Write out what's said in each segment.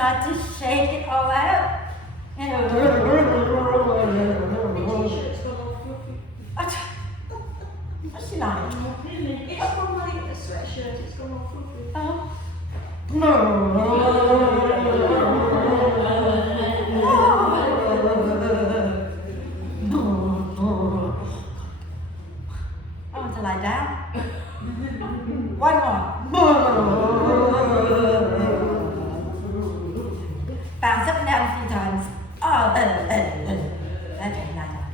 start to shake it all out. The t-shirt's gone all fluffy. What's she like? It's gone like a sweatshirt, it's gone all fluffy. Oh, I want to lie down. One more. Bounce up and down a few times. Oh, okay, lie down.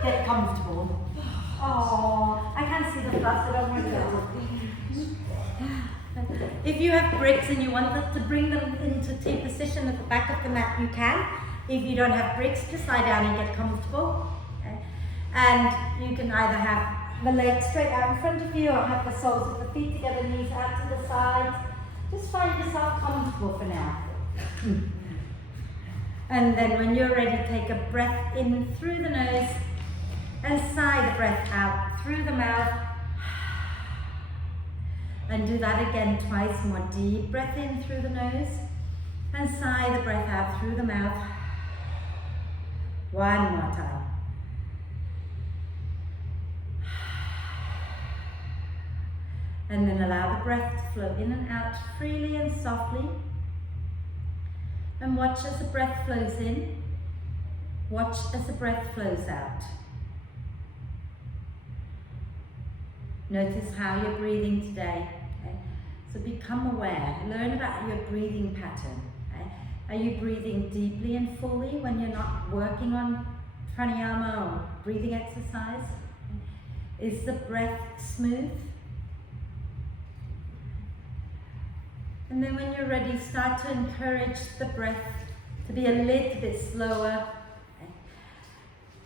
Get comfortable. Oh, I can't see the fluster on my nose. If you have bricks and you want to bring them into T position at the back of the mat, you can. If you don't have bricks, just lie down and get comfortable. Okay? And you can either have the legs straight out in front of you or have the soles of the feet together, knees out to the sides. Just find yourself comfortable for now. And then when you're ready, take a breath in through the nose and sigh the breath out through the mouth. And do that again twice more. Deep breath in through the nose and sigh the breath out through the mouth. One more time. And then allow the breath to flow in and out freely and softly. And watch as the breath flows in. Watch as the breath flows out. Notice how you're breathing today. Okay? So become aware. Learn about your breathing pattern. Okay? Are you breathing deeply and fully when you're not working on pranayama or breathing exercise? Is the breath smooth? And then when you're ready, start to encourage the breath to be a little bit slower, okay?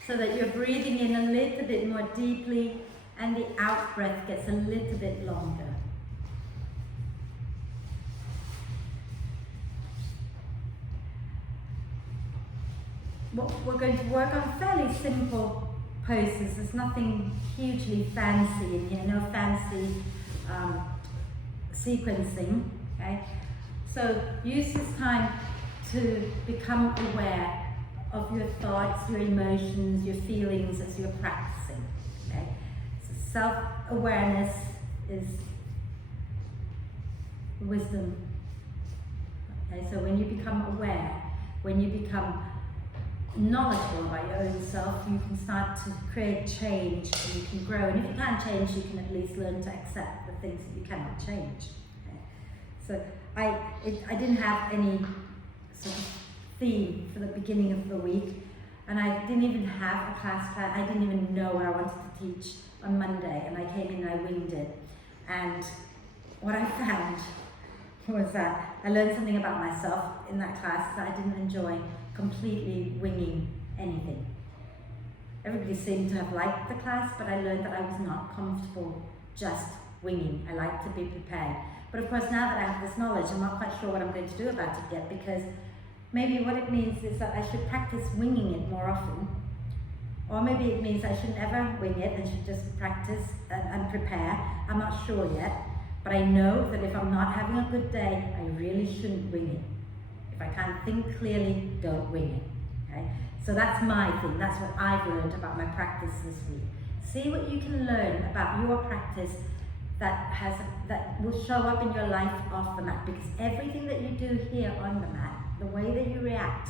So that you're breathing in a little bit more deeply and the out breath gets a little bit longer. We're going to work on fairly simple poses. There's nothing hugely fancy in here, no fancy sequencing. Okay? So use this time to become aware of your thoughts, your emotions, your feelings as you're practicing. Okay? So self-awareness is wisdom. Okay? So when you become aware, when you become knowledgeable about your own self, you can start to create change and you can grow. And if you can't change, you can at least learn to accept the things that you cannot change. So I didn't have any sort of theme for the beginning of the week, and I didn't even have a class plan. I didn't even know what I wanted to teach on Monday, and I came in and I winged it. And what I found was that I learned something about myself in that class that I didn't enjoy completely winging anything. Everybody seemed to have liked the class, but I learned that I was not comfortable just winging. I like to be prepared. But of course, now that I have this knowledge, I'm not quite sure what I'm going to do about it yet, because maybe what it means is that I should practice winging it more often. Or maybe it means I shouldn't ever wing it and should just practice and prepare. I'm not sure yet, but I know that if I'm not having a good day, I really shouldn't wing it. If I can't think clearly, don't wing it. Okay? So that's my thing. That's what I've learned about my practice this week. See what you can learn about your practice that will show up in your life off the mat, because everything that you do here on the mat, the way that you react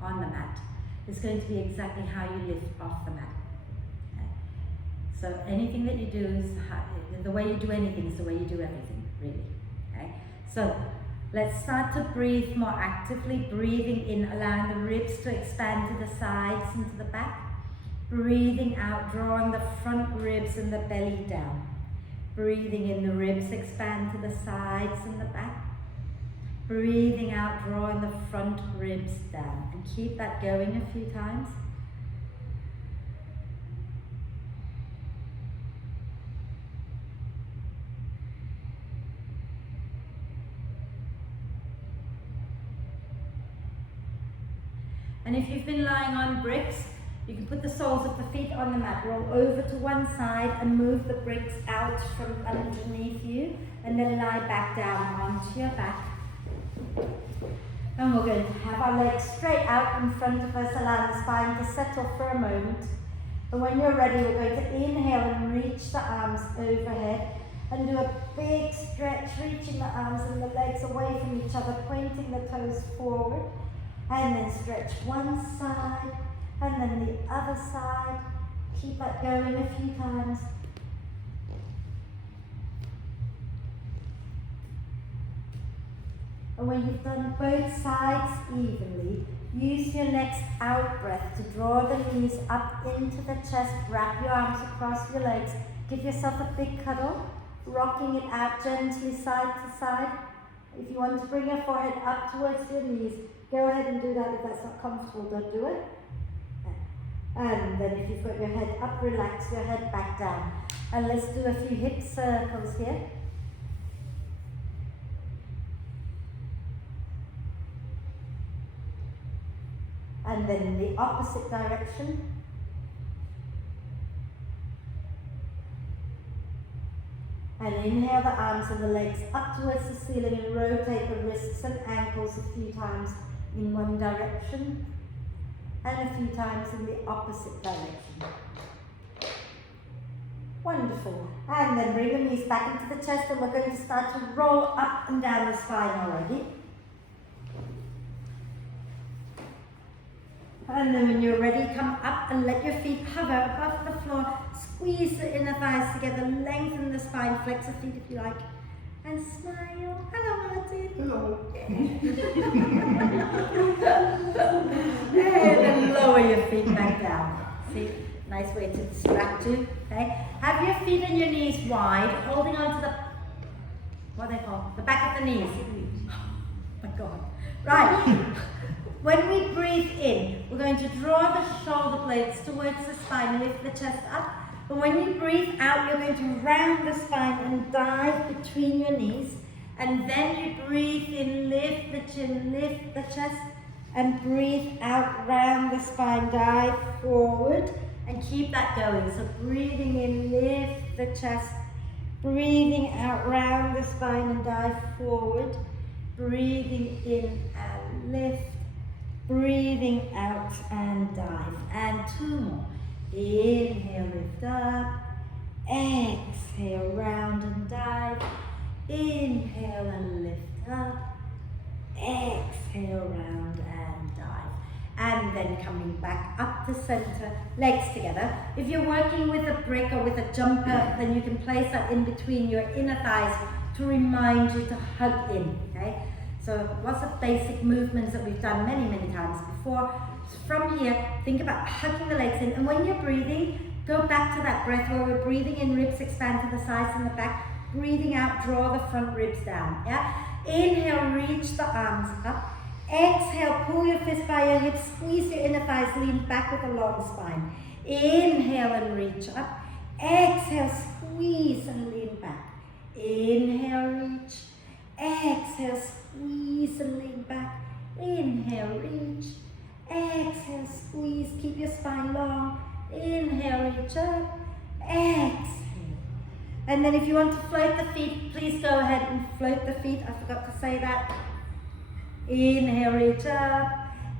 on the mat, is going to be exactly how you live off the mat. Okay? So anything that you do is the way you do anything is the way you do everything, really. Okay? So let's start to breathe more actively. Breathing in, allowing the ribs to expand to the sides and to the back. Breathing out, drawing the front ribs and the belly down. Breathing in, the ribs expand to the sides and the back. Breathing out, drawing the front ribs down. And keep that going a few times. And if you've been lying on bricks, you can put the soles of the feet on the mat, roll over to one side and move the bricks out from underneath you, and then lie back down onto your back. And we're going to have our legs straight out in front of us, allow the spine to settle for a moment. And when you're ready, we're going to inhale and reach the arms overhead and do a big stretch, reaching the arms and the legs away from each other, pointing the toes forward. And then stretch one side and then the other side. Keep that going a few times. And when you've done both sides evenly, use your next out breath to draw the knees up into the chest, wrap your arms across your legs, give yourself a big cuddle, rocking it out gently side to side. If you want to bring your forehead up towards your knees, go ahead and do that. If that's not comfortable, don't do it. And then if you've got your head up, relax your head back down. And let's do a few hip circles here. And then in the opposite direction. And inhale the arms and the legs up towards the ceiling and rotate the wrists and ankles a few times in one direction and a few times in the opposite direction. Wonderful. And then bring the knees back into the chest and we're going to start to roll up and down the spine already. And then when you're ready, come up and let your feet hover above the floor. Squeeze the inner thighs together, lengthen the spine, flex the feet if you like, and smile. Hello, Martin. Hello. And then lower your feet back down. See, nice way to distract you. Okay, have your feet and your knees wide, holding on to the, what are they called? The back of the knees. Oh my God. Right. When we breathe in, we're going to draw the shoulder blades towards the spine, lift the chest up. But when you breathe out, you're going to round the spine and dive between your knees. And then you breathe in, lift the chin, lift the chest, and breathe out, round the spine, dive forward, and keep that going. So breathing in, lift the chest, breathing out, round the spine, and dive forward. Breathing in and lift. Breathing out and dive. And two more. Inhale, lift up. Exhale, round and dive. Inhale and lift up. Exhale, round and dive. And then coming back up to center, legs together. If you're working with a brick or with a jumper, then you can place that in between your inner thighs to remind you to hug in, okay? So lots of basic movements that we've done many, many times before. From here, think about hugging the legs in. And when you're breathing, go back to that breath where we're breathing in, ribs expand to the sides and the back. Breathing out, draw the front ribs down. Yeah? Inhale, reach the arms up. Exhale, pull your fist by your hips, squeeze your inner thighs, lean back with a long spine. Inhale and reach up. Exhale, squeeze and lean back. Inhale, reach. Exhale, squeeze and lean back. Inhale, reach. Exhale, squeeze, keep your spine long. Inhale, reach up. Exhale. And then if you want to float the feet, please go ahead and float the feet. I forgot to say that. Inhale, reach up.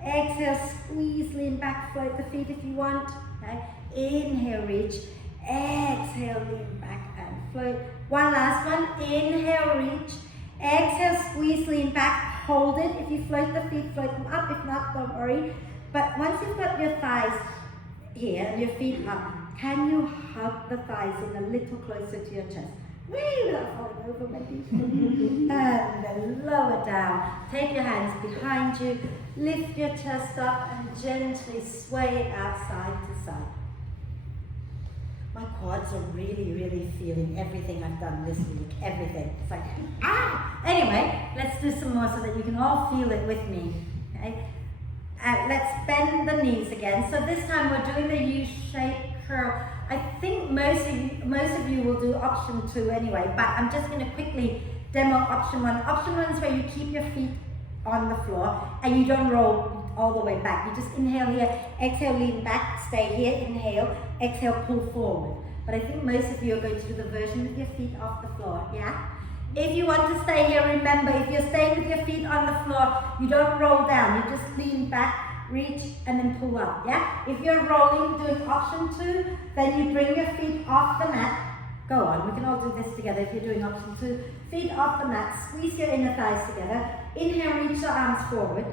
Exhale, squeeze, lean back, float the feet if you want. Okay. Inhale, reach. Exhale, lean back and float. One last one. Inhale, reach. Exhale, squeeze, lean back, hold it. If you float the feet, float them up. If not, don't worry. But once you've got your thighs here and your feet up, can you hug the thighs in a little closer to your chest? Whee, without falling over maybe. And then lower down. Take your hands behind you. Lift your chest up and gently sway it out side to side. My quads are really, really feeling everything I've done this week. Everything. It's like, ah! Anyway, let's do some more so that you can all feel it with me. Okay? Let's bend the knees again. So this time we're doing the U-shaped curl. I think most of you will do option 2 anyway, but I'm just going to quickly demo option 1. Option 1 is where you keep your feet on the floor and you don't roll all the way back. You just inhale here, exhale, lean back, stay here, inhale, exhale, pull forward. But I think most of you are going to do the version with your feet off the floor, yeah? If you want to stay here, remember, if you're staying with your feet on the floor, you don't roll down, you just lean back, reach, and then pull up, yeah? If you're rolling, doing option 2, then you bring your feet off the mat. Go on, we can all do this together if you're doing option 2. Feet off the mat, squeeze your inner thighs together. Inhale, reach your arms forward.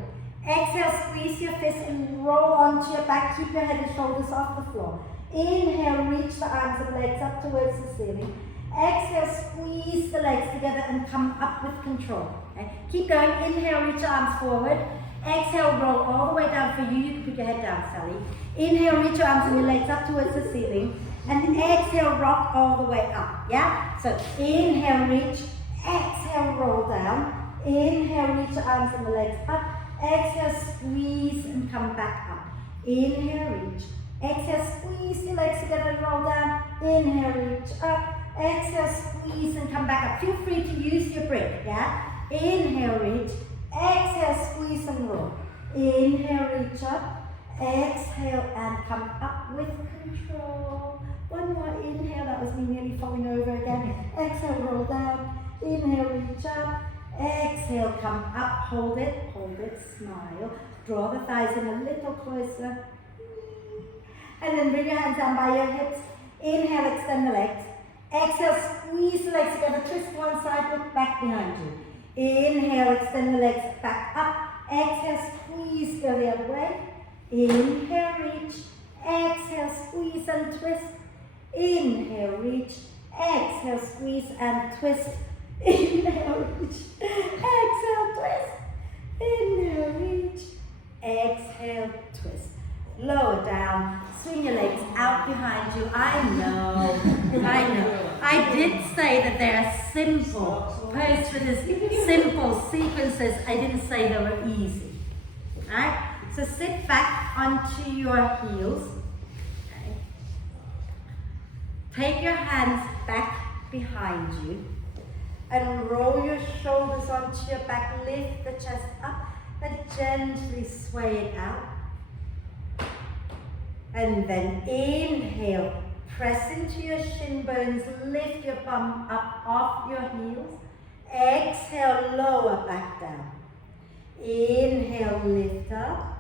Exhale, squeeze your fists and roll onto your back. Keep your head and shoulders off the floor. Inhale, reach the arms and legs up towards the ceiling. Exhale, squeeze the legs together and come up with control. Okay? Keep going. Inhale, reach your arms forward. Exhale, roll all the way down. For you, you can put your head down, Sally. Inhale, reach your arms and your legs up towards the ceiling. And exhale, rock all the way up. Yeah? So inhale, reach. Exhale, roll down. Inhale, reach your arms and the legs up. Exhale, squeeze and come back up. Inhale, reach. Exhale, squeeze your legs together and roll down. Inhale, reach up. Exhale, squeeze and come back up. Feel free to use your breath, yeah? Inhale, reach. Exhale, squeeze and roll. Inhale, reach up. Exhale and come up with control. One more inhale, that was me nearly falling over again. Exhale, roll down. Inhale, reach up. Exhale, come up, hold it, smile. Draw the thighs in a little closer. And then bring your hands down by your hips. Inhale, extend the legs. Exhale, squeeze the legs together, twist one side, look back behind you. Inhale, extend the legs back up. Exhale, squeeze, go the other way. Inhale, reach. Exhale, squeeze and twist. Inhale, reach. Exhale, squeeze and twist. Inhale, reach. Exhale, twist. Inhale, reach. Exhale, twist. Lower down. Swing your legs out behind you. I know. I did say that they are simple postures, simple sequences. I didn't say they were easy. Right? So sit back onto your heels. Okay. Take your hands back behind you and roll your shoulders onto your back. Lift the chest up and gently sway it out. And then inhale, press into your shin bones, lift your bum up off your heels. Exhale, lower back down. Inhale, lift up.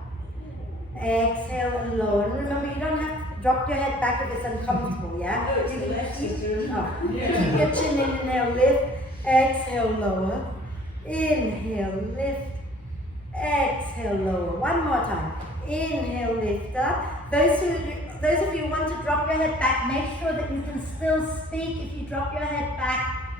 Exhale and lower. And remember, you don't have to drop your head back if it's uncomfortable, yeah? You can keep your chin in, inhale, lift. Exhale, lower. Inhale, lift. Exhale, lower. One more time. Inhale, lift up. Those of you who want to drop your head back, make sure that you can still speak if you drop your head back.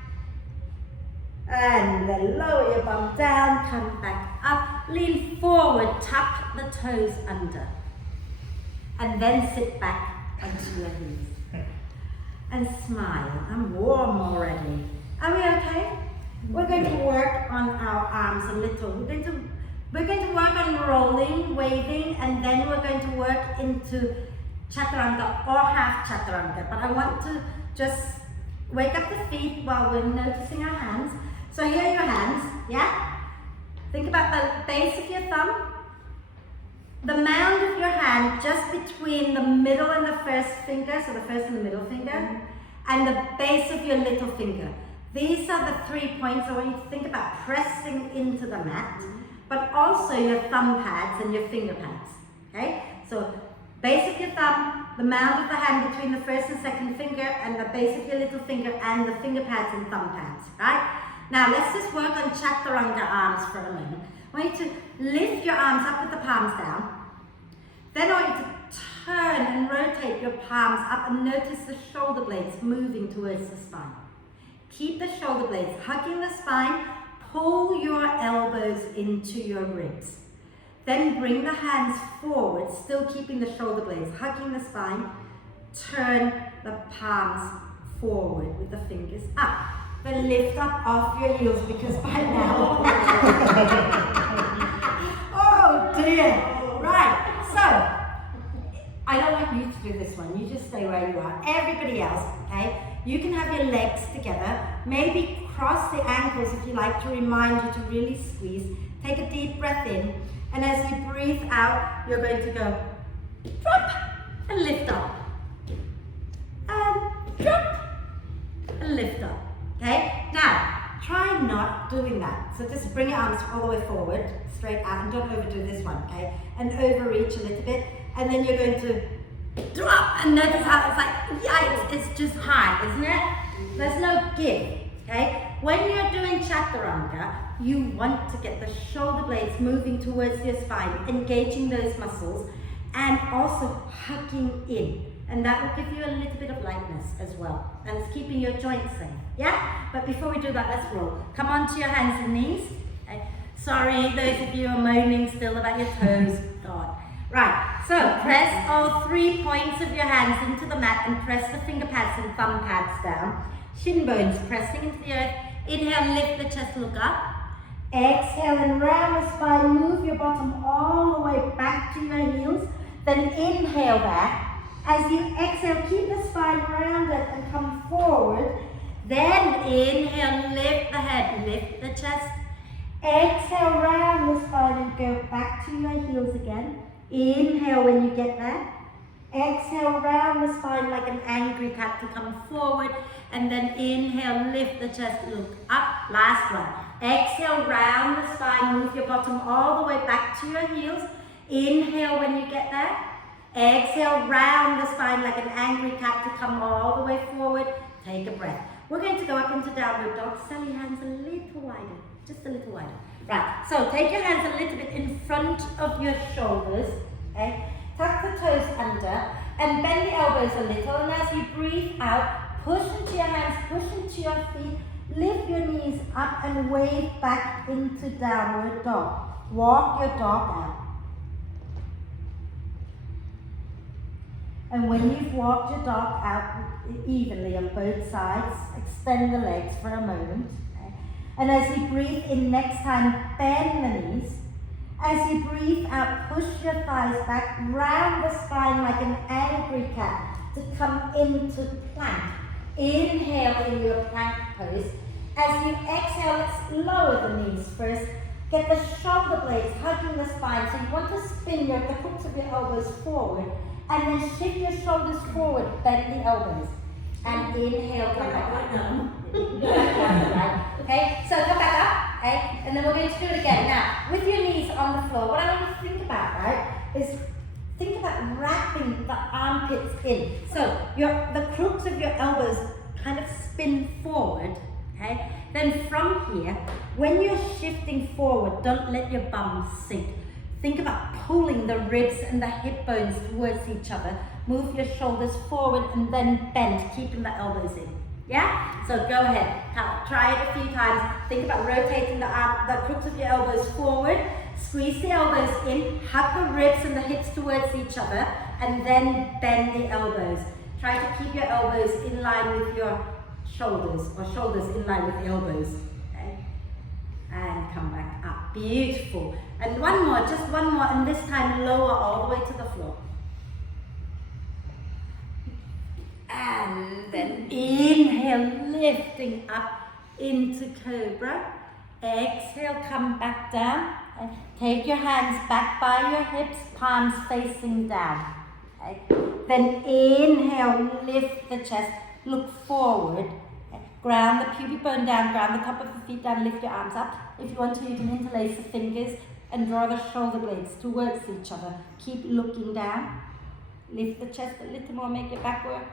And then lower your bum down, come back up, lean forward, tuck the toes under. And then sit back onto your heels. And smile. I'm warm already. Are we okay? We're going to work on our arms a little. We're going to work on rolling, waving, and then we're going to work into chaturanga or half chaturanga. But I want to just wake up the feet while we're noticing our hands. So here are your hands, yeah? Think about the base of your thumb, the mound of your hand just between the middle and the first finger, so the first and the middle finger, and the base of your little finger. These are the 3 points I want you to think about pressing into the mat. But also your thumb pads and your finger pads, okay? So base of your thumb, the mound of the hand between the first and second finger, and the base of your little finger, and the finger pads and thumb pads, right? Now let's just work on chaturanga arms for a moment. I want you to lift your arms up with the palms down. Then I want you to turn and rotate your palms up and notice the shoulder blades moving towards the spine. Keep the shoulder blades hugging the spine. Pull your elbows into your ribs. Then bring the hands forward, still keeping the shoulder blades hugging the spine. Turn the palms forward with the fingers up. Then lift up off your heels because by now... Oh dear! Right, so I don't want you to do this one. You just stay where you are. Everybody else, okay? You can have your legs together. Maybe cross the ankles if you like to remind you to really squeeze. Take a deep breath in, and as you breathe out, you're going to go drop and lift up. And drop and lift up. Okay? Now, try not doing that. So just bring your arms all the way forward, straight out, and don't overdo this one, okay? And overreach a little bit, and then you're going to drop, and notice how it's like, yikes, it's just high, isn't it? There's no give, okay? When you're doing chaturanga, you want to get the shoulder blades moving towards your spine, engaging those muscles, and also hugging in. And that will give you a little bit of lightness as well. And it's keeping your joints safe, yeah? But before we do that, let's roll. Come onto your hands and knees. Okay. Sorry, those of you who are moaning still about your toes. God. Right, so press all 3 points of your hands into the mat and press the finger pads and thumb pads down. Shin bones pressing into the earth. Inhale, lift the chest, look up. Exhale and round the spine, move your bottom all the way back to your heels. Then inhale back. As you exhale, keep the spine rounded and come forward. Then inhale, lift the head, lift the chest. Exhale, round the spine and go back to your heels again. Inhale when you get there. Exhale, round the spine like an angry cat to come forward. And then inhale, lift the chest, look up. Last one. Exhale, round the spine, move your bottom all the way back to your heels. Inhale when you get there. Exhale, round the spine like an angry cat to come all the way forward. Take a breath. We're going to go up into downward dog. Sell your hands a little wider, just a little wider. Right, so take your hands a little bit in front of your shoulders. Okay? Tuck the toes under and bend the elbows a little. And as you breathe out, push into your hands, push into your feet. Lift your knees up and wave back into downward dog. Walk your dog out. And when you've walked your dog out evenly on both sides, extend the legs for a moment. Okay? And as you breathe in next time, bend the knees. As you breathe out, push your thighs back, round the spine like an angry cat to come into plank. Inhale in your plank pose. As you exhale, let's lower the knees first. Get the shoulder blades hugging the spine. So you want to spin the hooks of your elbows forward. And then shift your shoulders forward, bend the elbows. And inhale, come back up. Okay, so come back up, okay? And then we're going to do it again. Now, with your knees on the floor, what I want you to think about, right, is think about wrapping the armpits in. So the crooks of your elbows kind of spin forward, okay? Then from here, when you're shifting forward, don't let your bum sink. Think about pulling the ribs and the hip bones towards each other. Move your shoulders forward and then bend, keeping the elbows in. Yeah? So go ahead. Try it a few times. Think about rotating the crooks of your elbows forward. Squeeze the elbows in. Hug the ribs and the hips towards each other. And then bend the elbows. Try to keep your elbows in line with your shoulders, or shoulders in line with the elbows. Okay? And come back up. Beautiful. And one more, just one more, and this time lower all the way to the floor. And then inhale, lifting up into cobra. Exhale, come back down. And take your hands back by your hips, palms facing down. Okay. Then inhale, lift the chest, look forward. Okay. Ground the pubic bone down, ground the top of the feet down, lift your arms up. If you want to, you can interlace the fingers and draw the shoulder blades towards each other. Keep looking down. Lift the chest a little more, make your back work.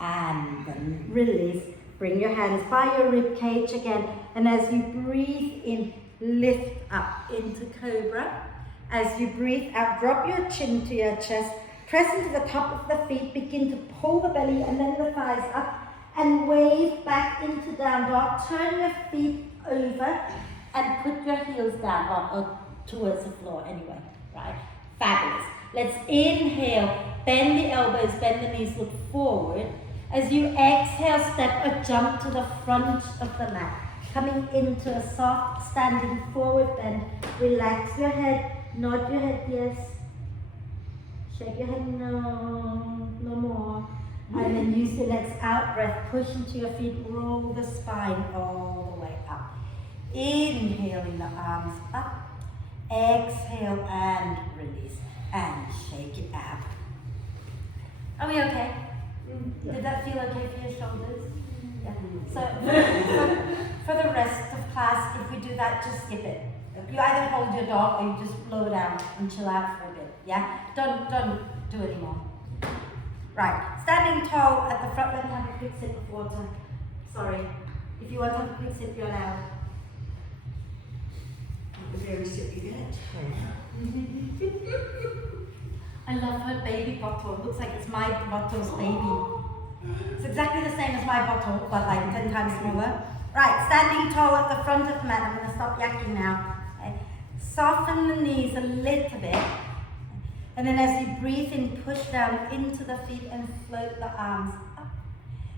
And then release. Bring your hands by your rib cage again. And as you breathe in, lift up into cobra. As you breathe out, drop your chin to your chest. Press into the top of the feet. Begin to pull the belly and then the thighs up. And wave back into down dog. Turn your feet over and put your heels down or towards the floor anyway, right? Fabulous. Let's inhale, bend the elbows, bend the knees, look forward. As you exhale, step or jump to the front of the mat. Coming into a soft standing forward bend. Relax your head, nod your head yes. Shake your head no, no more. And then use your legs out, breath, push into your feet, roll the spine all the way up. Inhaling the arms up. Exhale and release. And shake it out. Are we okay? Did that feel okay for your shoulders? Yeah. So for the rest of class, if we do that, just skip it. You either hold your dog or you just blow down and chill out for a bit. Yeah? Don't do it anymore. Right. Standing tall at the front. Let me have a quick sip of water. Sorry. If you want to have a quick sip, you're allowed. Very sip you get. I love her baby bottle. It looks like it's my bottle's baby. It's exactly the same as my bottle, but like 10 times smaller. Right, standing tall at the front of the mat. I'm going to stop yakking now. Okay. Soften the knees a little bit. And then as you breathe in, push down into the feet and float the arms up.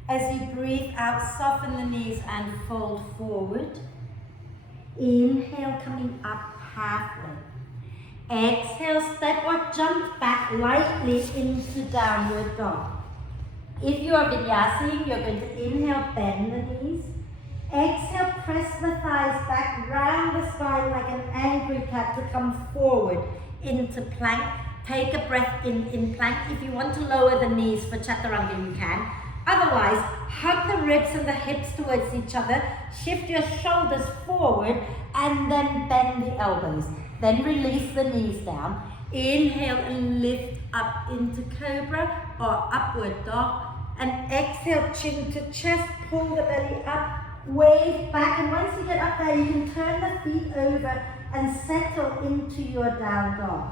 As you breathe out, soften the knees and fold forward. Inhale, coming up halfway. Exhale, step or jump back lightly into downward dog. If you are vinyasing, you're going to inhale, bend the knees. Exhale, press the thighs back, round the spine like an angry cat to come forward into plank. Take a breath in plank. If you want to lower the knees for chaturanga, you can. Otherwise, hug the ribs and the hips towards each other. Shift your shoulders forward and then bend the elbows. Then release the knees down. Inhale and lift up into cobra or upward dog. And exhale, chin to chest, pull the belly up, wave back. And once you get up there, you can turn the feet over and settle into your down dog.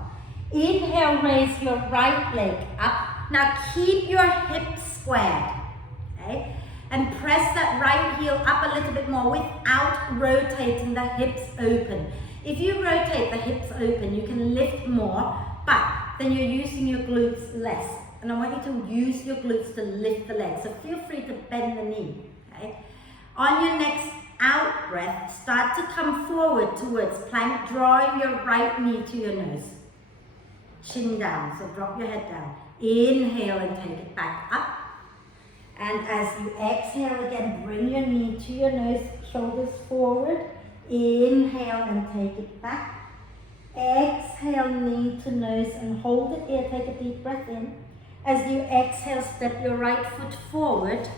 Inhale, raise your right leg up. Now keep your hips squared. Okay? And press that right heel up a little bit more without rotating the hips open. If you rotate the hips open, you can lift more, but then you're using your glutes less. And I want you to use your glutes to lift the legs. So feel free to bend the knee. Okay? On your next out breath, start to come forward towards plank, drawing your right knee to your nose. Chin down, so drop your head down. Inhale and take it back up. And as you exhale again, bring your knee to your nose, shoulders forward. Inhale and take it back. Exhale, knee to nose and hold it here. Take a deep breath in. As you exhale, step your right foot forward.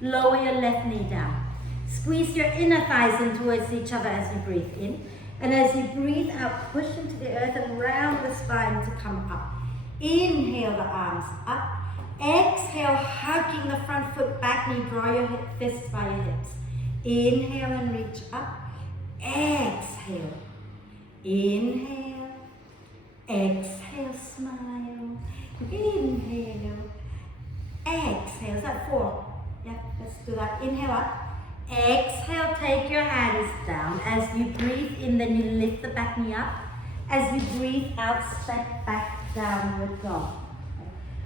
Lower your left knee down. Squeeze your inner thighs in towards each other as you breathe in. And as you breathe out, push into the earth and round the spine to come up. Inhale the arms up. Exhale, hugging the front foot, back knee, draw your fists by your hips. Inhale and reach up. Exhale. Inhale. Exhale, smile. Inhale. Exhale. Is that 4? Yeah, let's do that. Inhale up. Exhale, take your hands down. As you breathe in, then you lift the back knee up. As you breathe out, step back, downward dog.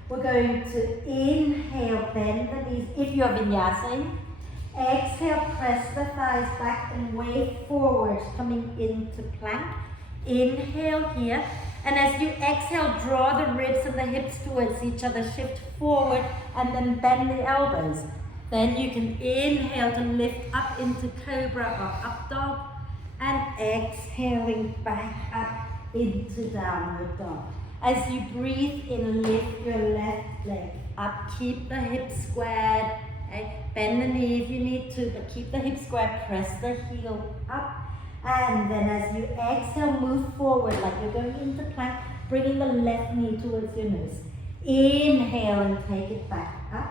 We're going to inhale, bend the knees. If you're vinyasing, exhale, press the thighs back and wave forward, coming into plank. Inhale here. And as you exhale, draw the ribs and the hips towards each other. Shift forward and then bend the elbows. Then you can inhale to lift up into cobra or up dog. And exhaling back up into downward dog. As you breathe in, lift your left leg up. Keep the hips squared. Okay? Bend the knee if you need to, but keep the hips squared. Press the heel up. And then as you exhale, move forward like you're going into plank, bringing the left knee towards your nose. Inhale and take it back up.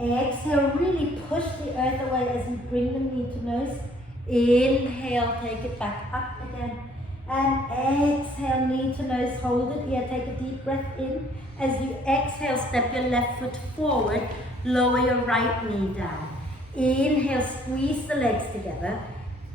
Exhale, really push the earth away as you bring the knee to nose. Inhale, take it back up again. And exhale, knee to nose, hold it here, take a deep breath in. As you exhale, step your left foot forward, lower your right knee down. Inhale, squeeze the legs together.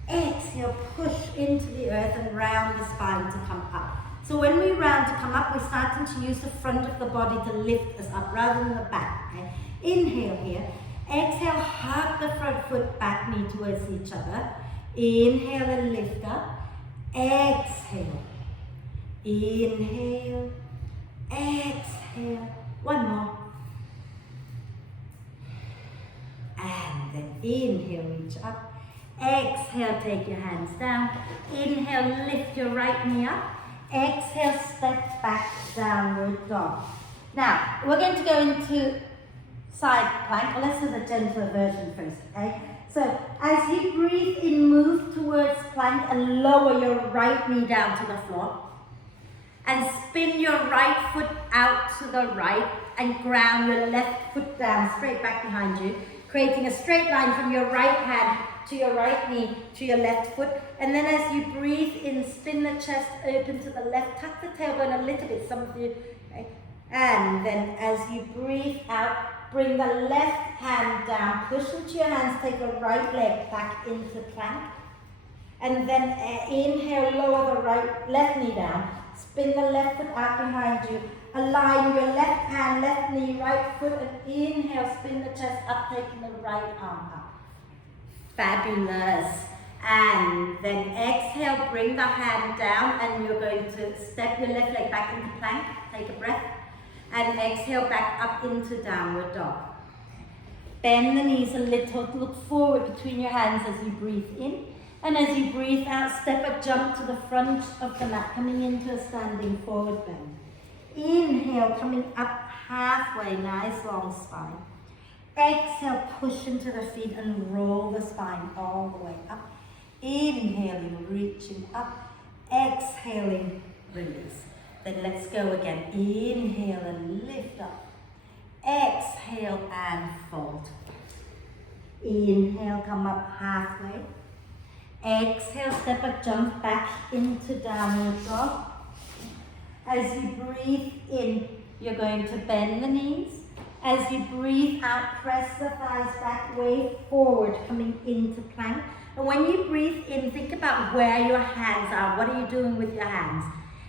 Exhale, push into the earth and round the spine to come up. So when we round to come up, we're starting to use the front of the body to lift us up rather than the back. Okay? Inhale here. Exhale, hug the front foot, back knee towards each other. Inhale and lift up. Exhale. Inhale. Exhale. One more. And then inhale, reach up. Exhale, take your hands down. Inhale, lift your right knee up. Exhale, step back, downward dog. Now, we're going to go into side plank. Well, let's do the gentler version first, okay? So as you breathe in, move towards plank and lower your right knee down to the floor. And spin your right foot out to the right and ground your left foot down straight back behind you, creating a straight line from your right hand to your right knee to your left foot. And then as you breathe in, spin the chest open to the left, tuck the tailbone a little bit, some of you, okay? And then as you breathe out, bring the left hand down, push into your hands, take the right leg back into plank. And then inhale, lower the left knee down, spin the left foot out behind you, align your left hand, left knee, right foot, and inhale, spin the chest up, taking the right arm up. Fabulous. And then exhale, bring the hand down, and you're going to step your left leg back into plank, take a breath, and exhale back up into downward dog. Bend the knees a little, look forward between your hands as you breathe in. And as you breathe out, step a jump to the front of the mat, coming into a standing forward bend. Inhale, coming up halfway, nice long spine. Exhale, push into the feet and roll the spine all the way up. Inhaling, reaching up. Exhaling, release. Then let's go again. Inhale and lift up. Exhale and fold. Inhale, come up halfway. Exhale, step a jump back into downward dog. As you breathe in, you're going to bend the knees. As you breathe out, press the thighs back, way forward, coming into plank. And when you breathe in, think about where your hands are. What are you doing with your hands?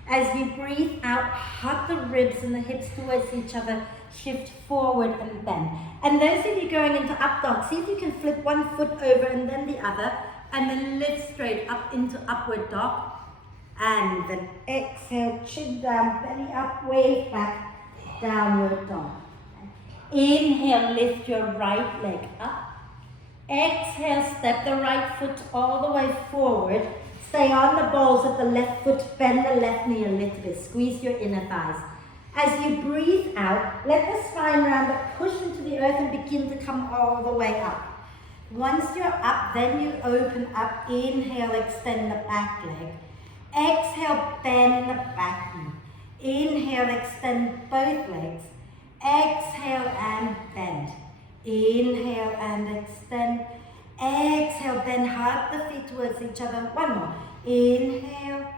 As you breathe out, hug the ribs and the hips towards each other, shift forward and bend. And those of you going into up dog, see if you can flip one foot over and then the other, and then lift straight up into upward dog. And then exhale, chin down, belly up, wave back, downward dog. Inhale, lift your right leg up. Exhale, step the right foot all the way forward. Stay on the balls of the left foot, bend the left knee a little bit, squeeze your inner thighs. As you breathe out, let the spine round up, push into the earth and begin to come all the way up. Once you're up, then you open up. Inhale, extend the back leg. Exhale, bend the back knee. Inhale, extend both legs. Exhale and bend. Inhale and extend. Exhale, bend, hug the feet towards each other. One more. Inhale.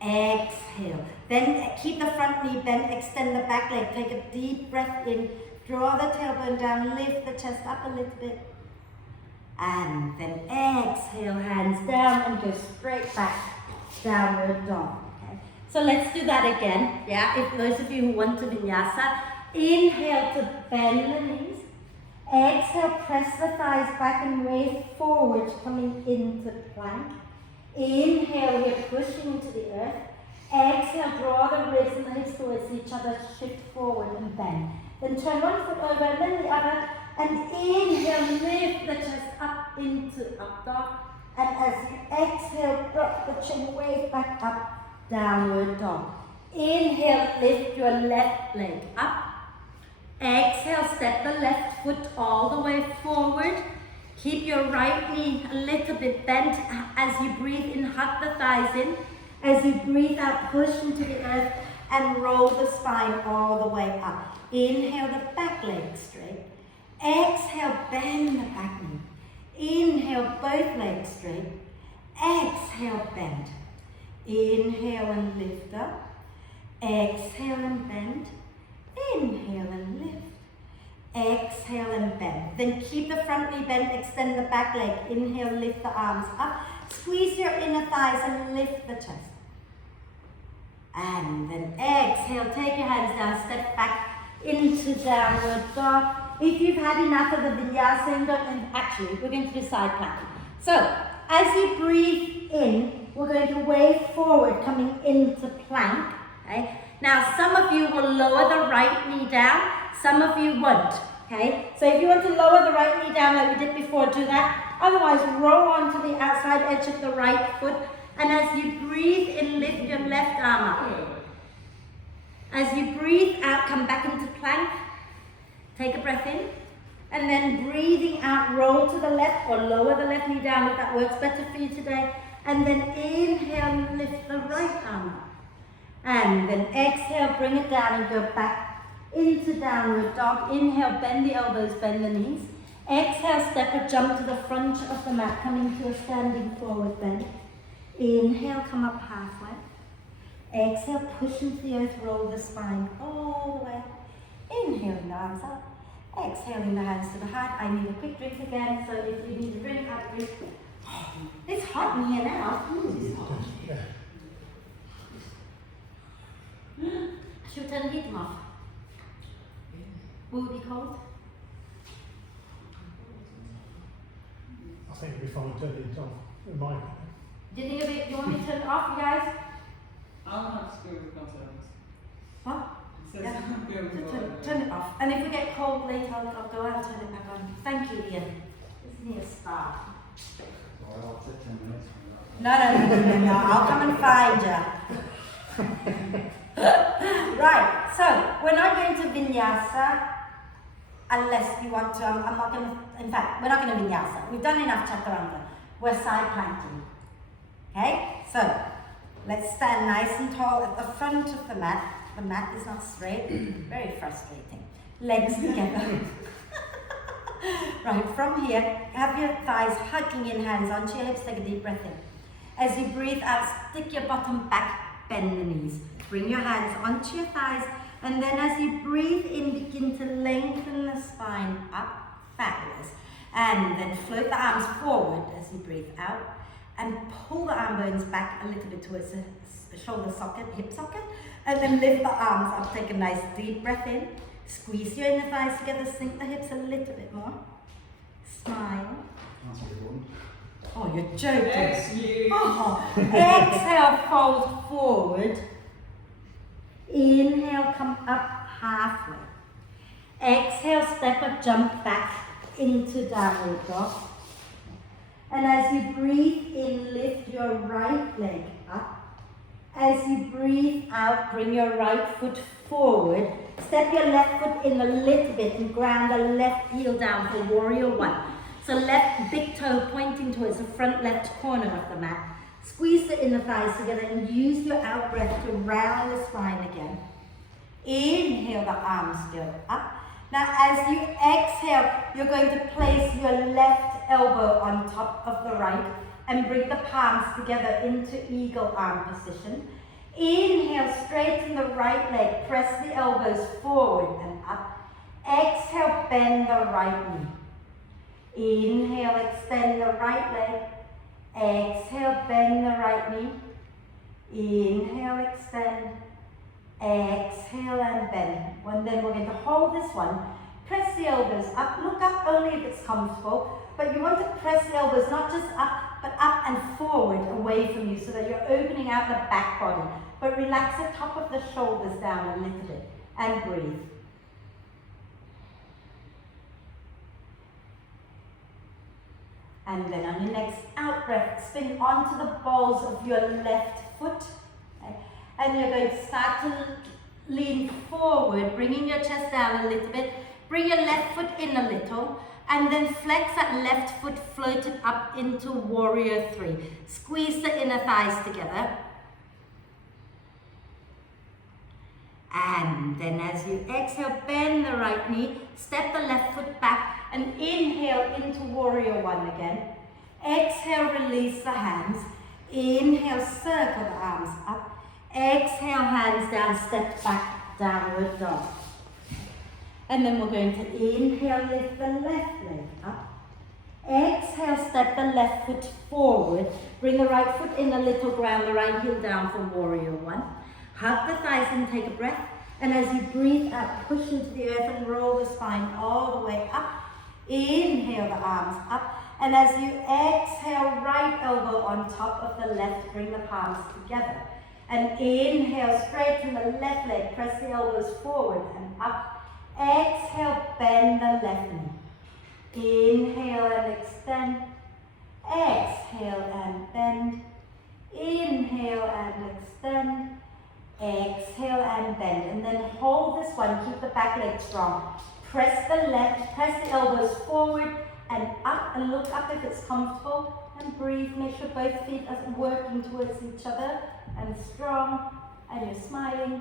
Exhale. Then keep the front knee bent, extend the back leg. Take a deep breath in. Draw the tailbone down, lift the chest up a little bit. And then exhale, hands down and go straight back, downward dog. Okay. So let's do that again. Yeah, if those of you who want to vinyasa, inhale to bend the knees. Exhale, press the thighs back and wave forward, coming into plank. Inhale, we're pushing into the earth. Exhale, draw the ribs and the hips towards each other, shift forward and bend. Then turn one foot over and then the other. And inhale, lift the chest up into up dog. And as you exhale, drop the chin, wave back up, downward dog. Inhale, lift your left leg up. Exhale, step the left foot all the way forward. Keep your right knee a little bit bent. As you breathe in, hug the thighs in. As you breathe out, push into the earth and roll the spine all the way up. Inhale, the back leg straight. Exhale, bend the back knee. Inhale, both legs straight. Exhale, bend. Inhale and lift up. Exhale and bend. Inhale and lift. Exhale and bend. Then keep the front knee bent, extend the back leg. Inhale, lift the arms up. Squeeze your inner thighs and lift the chest. And then exhale, take your hands down, step back into downward dog. If you've had enough of the vinyasa, and actually, we're going to do side plank. So, as you breathe in, we're going to wave forward, coming into plank. Okay? Now, some of you will lower the right knee down, some of you won't. Okay? So if you want to lower the right knee down like we did before, do that. Otherwise, roll onto the outside edge of the right foot. And as you breathe in, lift your left arm up. As you breathe out, come back into plank. Take a breath in. And then breathing out, roll to the left or lower the left knee down if that works better for you today. And then inhale, lift the right arm up. And then exhale, bring it down and go back into downward dog. Inhale, bend the elbows, bend the knees. Exhale, step or jump to the front of the mat, coming to a standing forward bend. Inhale, come up halfway. Exhale, push into the earth, roll the spine all the way. Inhaling the arms up. Exhaling the hands to the heart. I need a quick drink again, so if you need a drink, have a drink. It's hot in here now. It's hot. Should we turn the heating off? Will it be cold? I think it'll be fine turning it off. It might. Do you think of it? Do you want me to turn it off, you guys? I'll have to go with concerns. What? It says Yeah. I'm going with Turn it off. And if we get cold later, I'll go out and turn it back on. Thank you, Ian. Isn't he a star? Well, I'll take 10 minutes. No, I'll come and find you. Right, so we're not going to vinyasa unless you want to. I'm not going to, in fact, we're not going to vinyasa. We've done enough chaturanga. We're side planking. Okay, so let's stand nice and tall at the front of the mat. The mat is not straight, very frustrating. Legs together. Right, from here, have your thighs hugging in, hands onto your hips, take a deep breath in. As you breathe out, stick your bottom back, bend the knees. Bring your hands onto your thighs, and then as you breathe in, begin to lengthen the spine up, fabulous. And then float the arms forward as you breathe out, and pull the arm bones back a little bit towards the shoulder socket, hip socket, and then lift the arms up, take a nice deep breath in. Squeeze your inner thighs together, sink the hips a little bit more. Smile. That's a good one. Oh, you're joking. Excuse. Oh. Exhale, fold forward. Inhale, come up halfway. Exhale, step or jump back into downward dog. And as you breathe in, lift your right leg up. As you breathe out, bring your right foot forward. Step your left foot in a little bit and ground the left heel down for warrior one. So left big toe pointing towards the front left corner of the mat. Squeeze the inner thighs together and use your out breath to round the spine again. Inhale, the arms go up. Now as you exhale, you're going to place your left elbow on top of the right and bring the palms together into eagle arm position. Inhale, straighten the right leg, press the elbows forward and up. Exhale, bend the right knee. Inhale, extend the right leg. Exhale, bend the right knee. Inhale, extend. Exhale and bend. And then we're going to hold this one. Press the elbows up. Look up only if it's comfortable. But you want to press the elbows not just up, but up and forward away from you so that you're opening out the back body. But relax the top of the shoulders down a little bit and breathe. And then on your next out breath, spin onto the balls of your left foot. Okay? And you're going to start to lean forward, bringing your chest down a little bit. Bring your left foot in a little. And then flex that left foot, float it up into warrior three. Squeeze the inner thighs together. And then as you exhale, bend the right knee, step the left foot back, and inhale into warrior one again. Exhale, release the hands. Inhale, circle the arms up. Exhale, hands down, step back, downward dog. And then we're going to inhale, lift the left leg up. Exhale, step the left foot forward. Bring the right foot in a little, ground the right heel down for warrior one. Hug the thighs and take a breath. And as you breathe out, push into the earth and roll the spine all the way up. Inhale, the arms up. And as you exhale, right elbow on top of the left, bring the palms together. And inhale, straighten the left leg, press the elbows forward and up. Exhale, bend the left knee. Inhale and extend. Exhale and bend. Inhale and extend. Exhale and bend. And then hold this one. Keep the back leg strong. Press the elbows forward and up, and look up if it's comfortable, and breathe. Make sure both feet are working towards each other and strong, and you're smiling.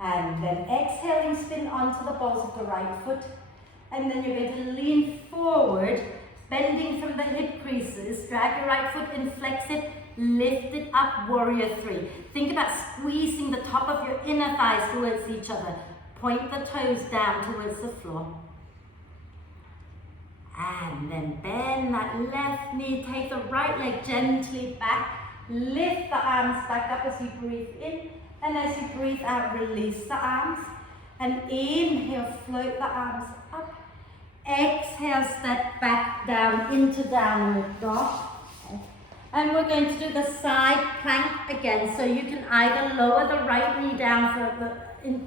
And then exhaling, spin onto the balls of the right foot, and then you're going to lean forward, bending from the hip creases, drag your right foot in, flex it, lift it up, warrior three. Think about squeezing the top of your inner thighs towards each other. Point the toes down towards the floor. And then bend that left knee, take the right leg gently back, lift the arms back up as you breathe in, and as you breathe out, release the arms. And inhale, float the arms up. Exhale, step back down into downward dog. Okay. And we're going to do the side plank again. So you can either lower the right knee down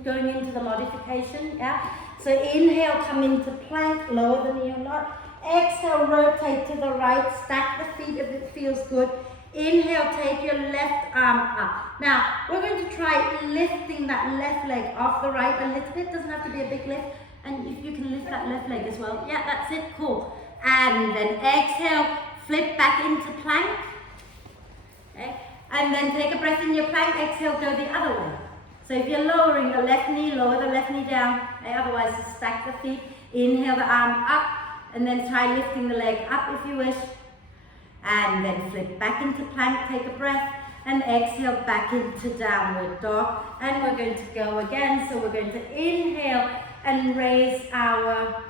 going into the modification, yeah? So inhale, come into plank, lower the knee or not. Exhale, rotate to the right, stack the feet if it feels good. Inhale, take your left arm up. Now, we're going to try lifting that left leg off the right a little bit. Doesn't have to be a big lift. And if you can lift that left leg as well. Yeah, that's it, cool. And then exhale, flip back into plank. Okay. And then take a breath in your plank, exhale, go the other way. So if you're lowering the left knee, lower the left knee down. Okay. Otherwise, just stack the feet. Inhale the arm up, and then try lifting the leg up if you wish. And then flip back into plank, take a breath, and exhale back into downward dog. And we're going to go again. So we're going to inhale and raise our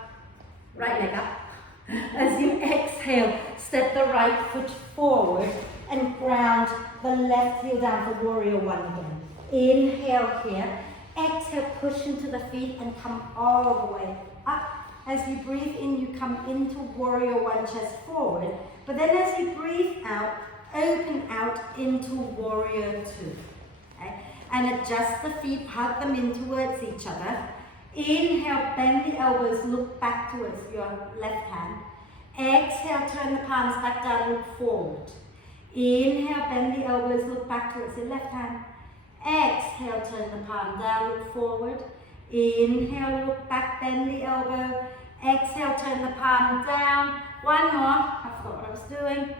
right leg up. As you exhale, step the right foot forward and ground the left heel down for warrior one again. Inhale here, exhale, push into the feet and come all the way up. As you breathe in, you come into warrior one, chest forward. But then as you breathe out, open out into warrior two. Okay? And adjust the feet, hug them in towards each other. Inhale, bend the elbows, look back towards your left hand. Exhale, turn the palms back down, look forward. Inhale, bend the elbows, look back towards your left hand. Exhale, turn the palm down, look forward. Inhale, look back, bend the elbow. Exhale, turn the palm down. One more, I forgot what I was doing.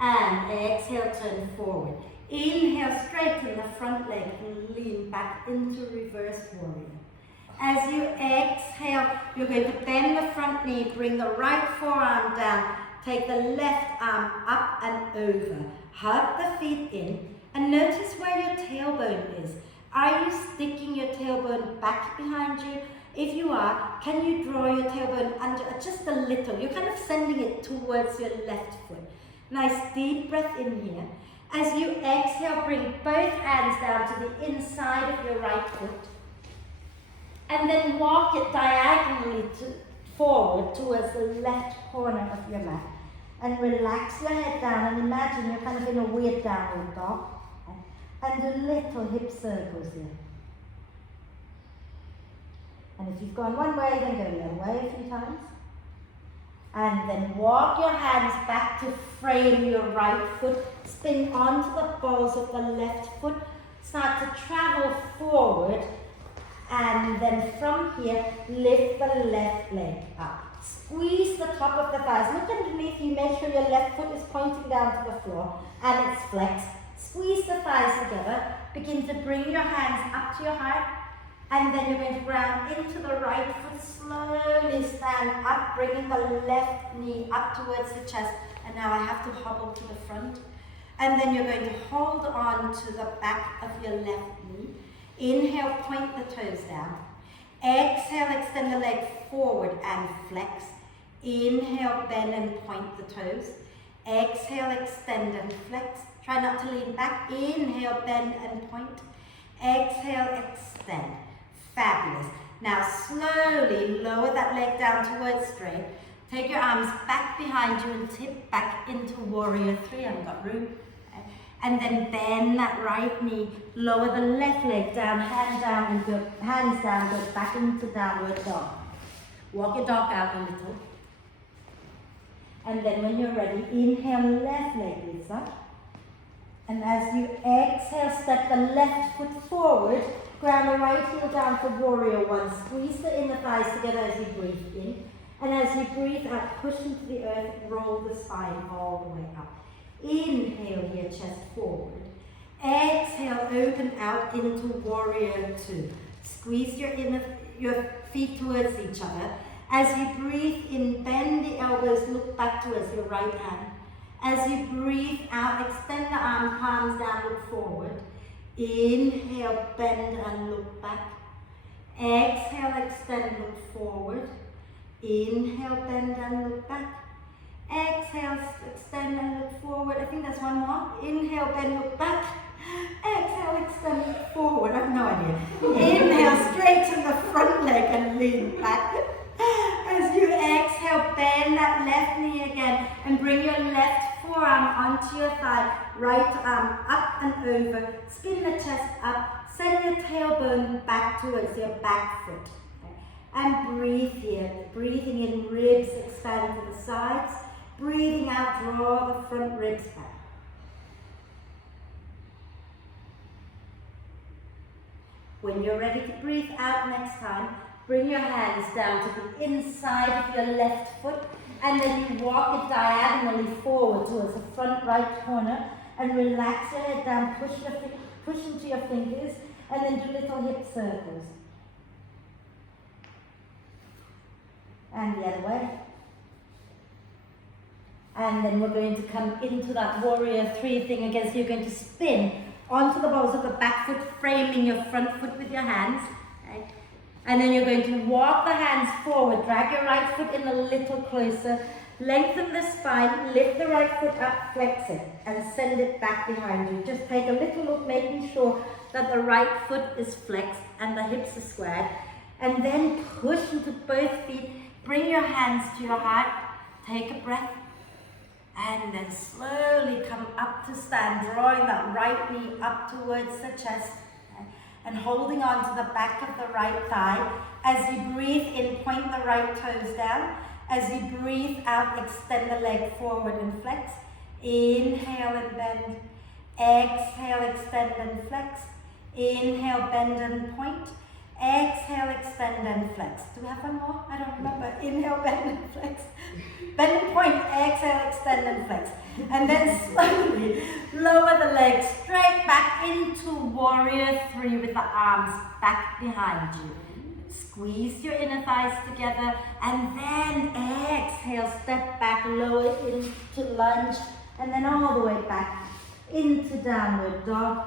And exhale, turn forward. Inhale, straighten the front leg and lean back into reverse warrior. As you exhale, you're going to bend the front knee, bring the right forearm down, take the left arm up and over. Hug the feet in, and notice where your tailbone is. Are you sticking your tailbone back behind you? If you are, can you draw your tailbone under just a little? You're kind of sending it towards your left foot. Nice deep breath in here. As you exhale, bring both hands down to the inside of your right foot. And then walk it diagonally forward towards the left corner of your mat. And relax your head down and imagine you're kind of in a weird downward dog. And do little hip circles here. And if you've gone one way, then go the other way a few times. And then walk your hands back to frame your right foot. Spin onto the balls of the left foot. Start to travel forward. And then from here, lift the left leg up. Squeeze the top of the thighs. Look underneath you, make sure your left foot is pointing down to the floor and it's flexed. Squeeze the thighs together. Begin to bring your hands up to your heart. And then you're going to ground into the right foot. Slowly stand up, bringing the left knee up towards the chest. And now I have to hobble to the front. And then you're going to hold on to the back of your left knee. Inhale, point the toes down. Exhale, extend the leg forward and flex. Inhale, bend and point the toes. Exhale, extend and flex. Try not to lean back. Inhale, bend and point. Exhale, extend. Fabulous. Now slowly lower that leg down towards straight. Take your arms back behind you and tip back into warrior three. I haven't got room. And then bend that right knee, lower the left leg down, hand down, and go, hands down, go back into downward dog. Walk your dog out a little. And then when you're ready, inhale, left leg lifts up. And as you exhale, step the left foot forward, ground the right heel down for warrior one. Squeeze the inner thighs together as you breathe in. And as you breathe out, push into the earth, roll the spine all the way up. Inhale here, chest forward. Exhale, open out into warrior two. Squeeze your feet towards each other. As you breathe in, bend the elbows, look back towards your right hand. As you breathe out, extend the arms, palms down, look forward. Inhale, bend and look back. Exhale, extend, look forward. Inhale, bend and look back. Exhale, extend and look forward. I think there's one more. Inhale, bend, look back. Exhale, extend, look forward. I have no idea. Inhale, straighten the front leg and lean back. As you exhale, bend that left knee again and bring your left forearm onto your thigh, right arm up and over, spin the chest up, send your tailbone back towards your back foot. Okay. And breathe here, breathing in, ribs expand to the sides, breathing out, draw the front ribs back. When you're ready to breathe out next time, bring your hands down to the inside of your left foot, and then you walk it diagonally forward towards the front right corner, and relax your head down, push into your fingers, and then do little hip circles. And the other way. And then we're going to come into that warrior three thing again, so you're going to spin onto the balls of the back foot, framing your front foot with your hands. Okay? And then you're going to walk the hands forward, drag your right foot in a little closer, lengthen the spine, lift the right foot up, flex it, and send it back behind you. Just take a little look, making sure that the right foot is flexed and the hips are squared. And then push into both feet, bring your hands to your heart, take a breath, and then slowly come up to stand, drawing that right knee up towards the chest, and holding on to the back of the right thigh. As you breathe in, point the right toes down. As you breathe out, extend the leg forward and flex. Inhale and bend. Exhale, extend and flex. Inhale, bend and point. Exhale, extend and flex. Do we have one more? I don't remember. Inhale, bend and flex. Bend and point. Exhale, extend and flex. And then slowly lower the legs straight back into warrior three with the arms back behind you. Squeeze your inner thighs together, and then exhale, step back, lower into lunge, and then all the way back into downward dog.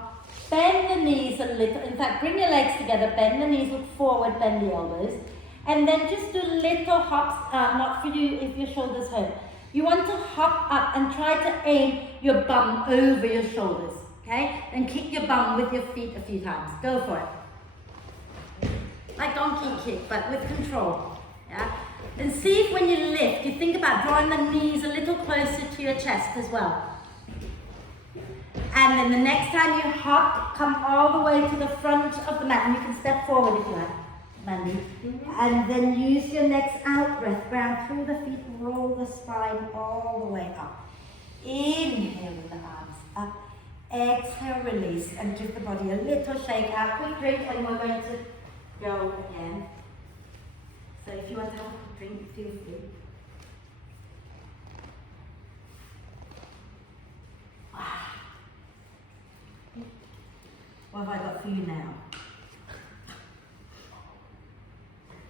Bend the knees a little, in fact, bring your legs together, bend the knees, look forward, bend the elbows, and then just do little hops, not for you if your shoulders hurt. You want to hop up and try to aim your bum over your shoulders, okay? And kick your bum with your feet a few times. Go for it. Like donkey kick, but with control, yeah? And see if when you lift, you think about drawing the knees a little closer to your chest as well. And then the next time you hop, come all the way to the front of the mat, and you can step forward if you like, Mandy. And then use your next out breath, ground through the feet, roll the spine all the way up. Inhale with the arms up, exhale, release, and give the body a little shake out. Quick drink, and we're going to go again. So if you want to have a drink, feel free. What have I got for you now?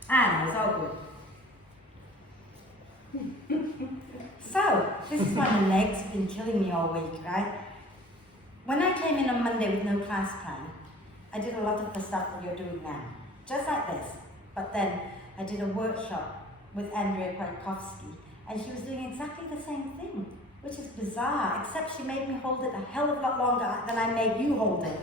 No, it's all good. So, this is why my legs have been killing me all week, right? When I came in on Monday with no class plan, I did a lot of the stuff that you're doing now. Just like this. But then I did a workshop with Andrea Kwaikowski, and she was doing exactly the same thing, which is bizarre, except she made me hold it a hell of a lot longer than I made you hold it.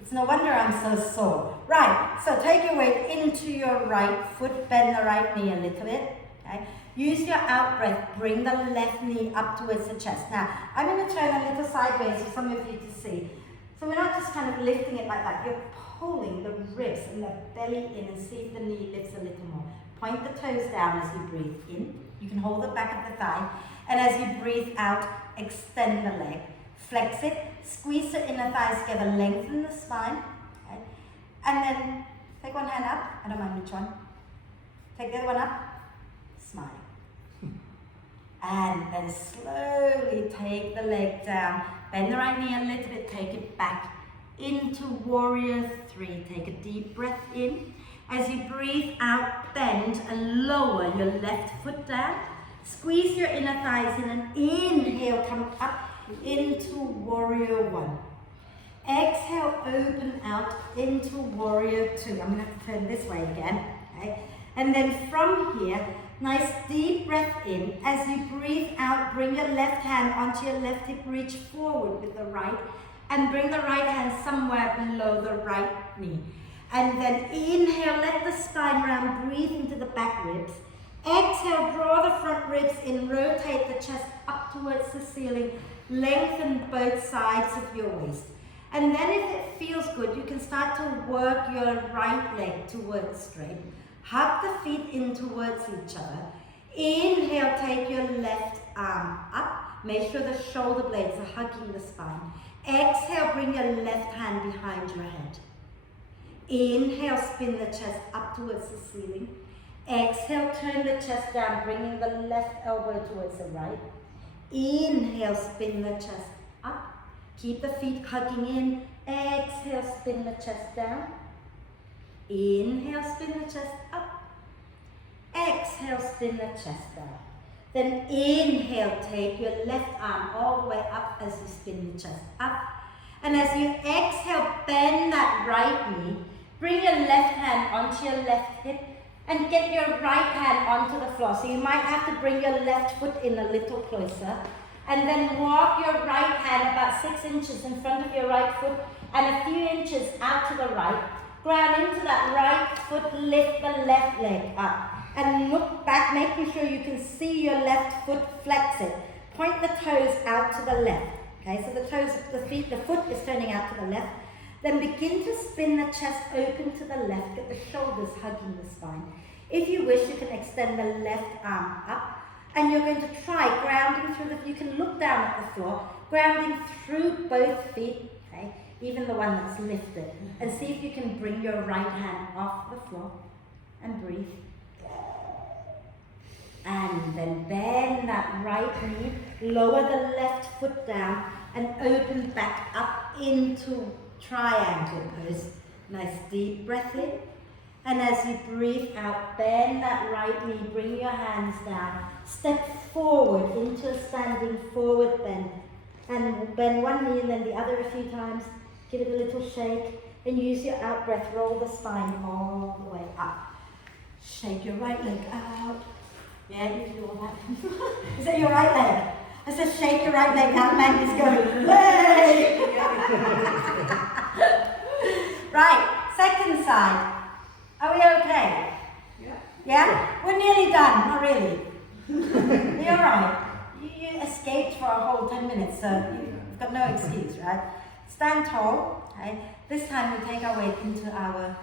It's no wonder I'm so sore. Right, so take your weight into your right foot, bend the right knee a little bit, okay? Use your out breath, bring the left knee up towards the chest. Now, I'm going to turn a little sideways for some of you to see. So we're not just kind of lifting it like that, you're pulling the ribs and the belly in and see if the knee lifts a little more. Point the toes down as you breathe in. You can hold the back of the thigh. And as you breathe out, extend the leg. flex it, squeeze the inner thighs together, lengthen the spine, okay? And then take one hand up, I don't mind which one. Take the other one up, smile. And then slowly take the leg down, bend the right knee a little bit, take it back into warrior 3. Take a deep breath in. As you breathe out, bend and lower your left foot down. Squeeze your inner thighs in and inhale, come up into warrior 1. Exhale, open out into warrior 2. I'm going to have to turn this way again. Okay? And then from here, nice deep breath in. As you breathe out, bring your left hand onto your left hip, reach forward with the right, and bring the right hand somewhere below the right knee. And then inhale, let the spine round, breathe into the back ribs. Exhale, draw the front ribs in, rotate the chest up towards the ceiling, lengthen both sides of your waist. And then if it feels good, you can start to work your right leg towards straight. Hug the feet in towards each other. Inhale, take your left arm up. Make sure the shoulder blades are hugging the spine. Exhale, bring your left hand behind your head. Inhale, spin the chest up towards the ceiling. Exhale, turn the chest down, bringing the left elbow towards the right. Inhale, spin the chest up. Keep the feet hugging in. Exhale, spin the chest down. Inhale, spin the chest up. Exhale, spin the chest down. Then inhale, take your left arm all the way up as you spin the chest up. And as you exhale, bend that right knee. Bring your left hand onto your left hip and get your right hand onto the floor. So you might have to bring your left foot in a little closer. And then walk your right hand about 6 inches in front of your right foot and a few inches out to the right. Ground into that right foot, lift the left leg up. And look back, making sure you can see your left foot, flex it. Point the toes out to the left. Okay, so the toes, the foot is turning out to the left. Then begin to spin the chest open to the left, get the shoulders hugging the spine. If you wish, you can extend the left arm up. And you're going to try grounding through you can look down at the floor, grounding through both feet, okay, even the one that's lifted. And see if you can bring your right hand off the floor and breathe. And then bend that right knee, lower the left foot down and open back up into triangle pose. Nice deep breath in. And as you breathe out, bend that right knee, bring your hands down. Step forward into a standing forward bend. And bend one knee and then the other a few times. Give it a little shake. And use your out breath, roll the spine all the way up. Shake your right leg out. Yeah, you can do all that. Is that your right leg? I said shake your right leg out, man is going, hey! Right, second side. Are we okay? Yeah. Yeah? We're nearly done, not really. You're alright. You escaped for a whole 10 minutes, so you've got no excuse, right? Stand tall, okay? This time we take our weight into our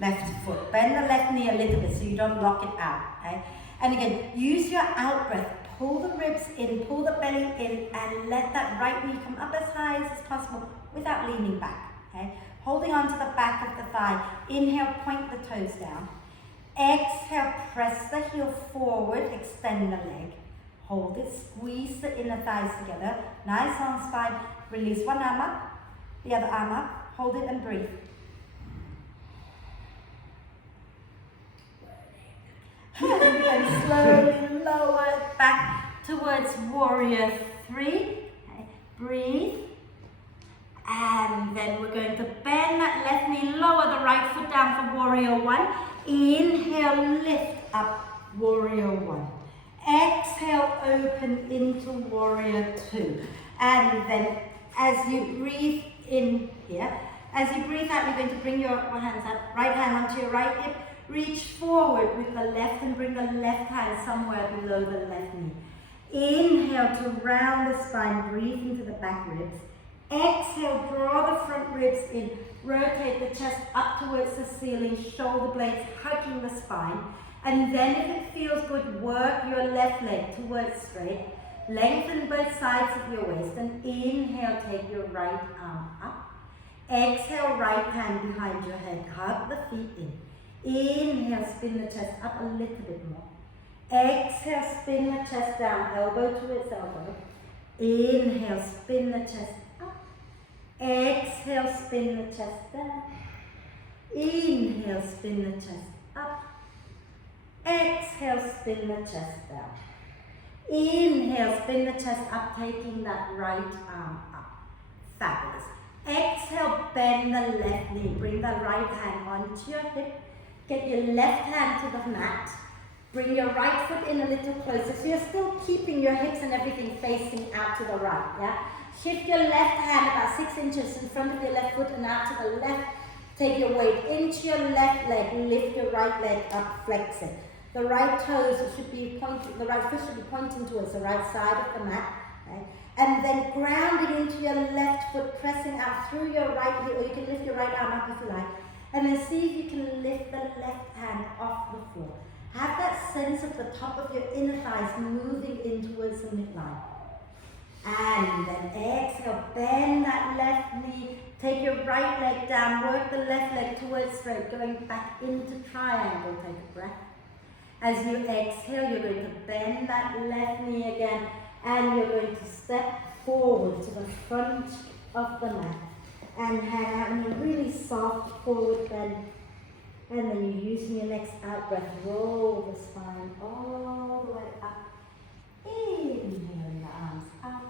left foot. Bend the left knee a little bit so you don't lock it out, okay? And again, use your out breath. Pull the ribs in, pull the belly in, and let that right knee come up as high as possible without leaning back, okay? Holding on to the back of the thigh. Inhale, point the toes down. Exhale, press the heel forward, extend the leg. Hold it, squeeze the inner thighs together. Nice long spine. Release one arm up, the other arm up. Hold it and breathe. And slowly lower it back towards warrior 3. Okay. Breathe. And then we're going to bend that left knee, lower the right foot down for warrior 1. Inhale, lift up, warrior 1. Exhale, open into warrior 2. And then as you breathe in here, as you breathe out, you're going to bring your hands up, right hand onto your right hip, reach forward with the left and bring the left hand somewhere below the left knee. Inhale to round the spine, breathe into the back ribs. Exhale, draw the front ribs in, rotate the chest up towards the ceiling, shoulder blades hugging the spine. And then if it feels good, work your left leg towards straight. Lengthen both sides of your waist and inhale, take your right arm up. Exhale, right hand behind your head, hug the feet in. Inhale, spin the chest up a little bit more. Exhale, spin the chest down, elbow towards elbow. Inhale, spin the chest up. Exhale, spin the chest down. Inhale, spin the chest up. Exhale, spin the chest down. Inhale, spin the chest up, taking that right arm up. Fabulous. Exhale, bend the left knee. Bring the right hand onto your hip. Get your left hand to the mat. Bring your right foot in a little closer. So you're still keeping your hips and everything facing out to the right. Yeah? Shift your left hand about 6 inches in front of your left foot and out to the left. Take your weight into your left leg. Lift your right leg up, flex it. The right toes should be pointing, the right foot should be pointing towards the right side of the mat. Okay? And then grounding into your left foot, pressing out through your right heel, or you can lift your right arm up if you like. And then see if you can lift the left hand off the floor. Have that sense of the top of your inner thighs moving in towards the midline. And then exhale, bend that left knee, take your right leg down, work the left leg towards straight, going back into triangle, take a breath. As you exhale, you're going to bend that left knee again, and you're going to step forward to the front of the mat and hang out in a really soft forward bend. And then you're using your next out breath, roll the spine all the way up. Inhaling the arms up.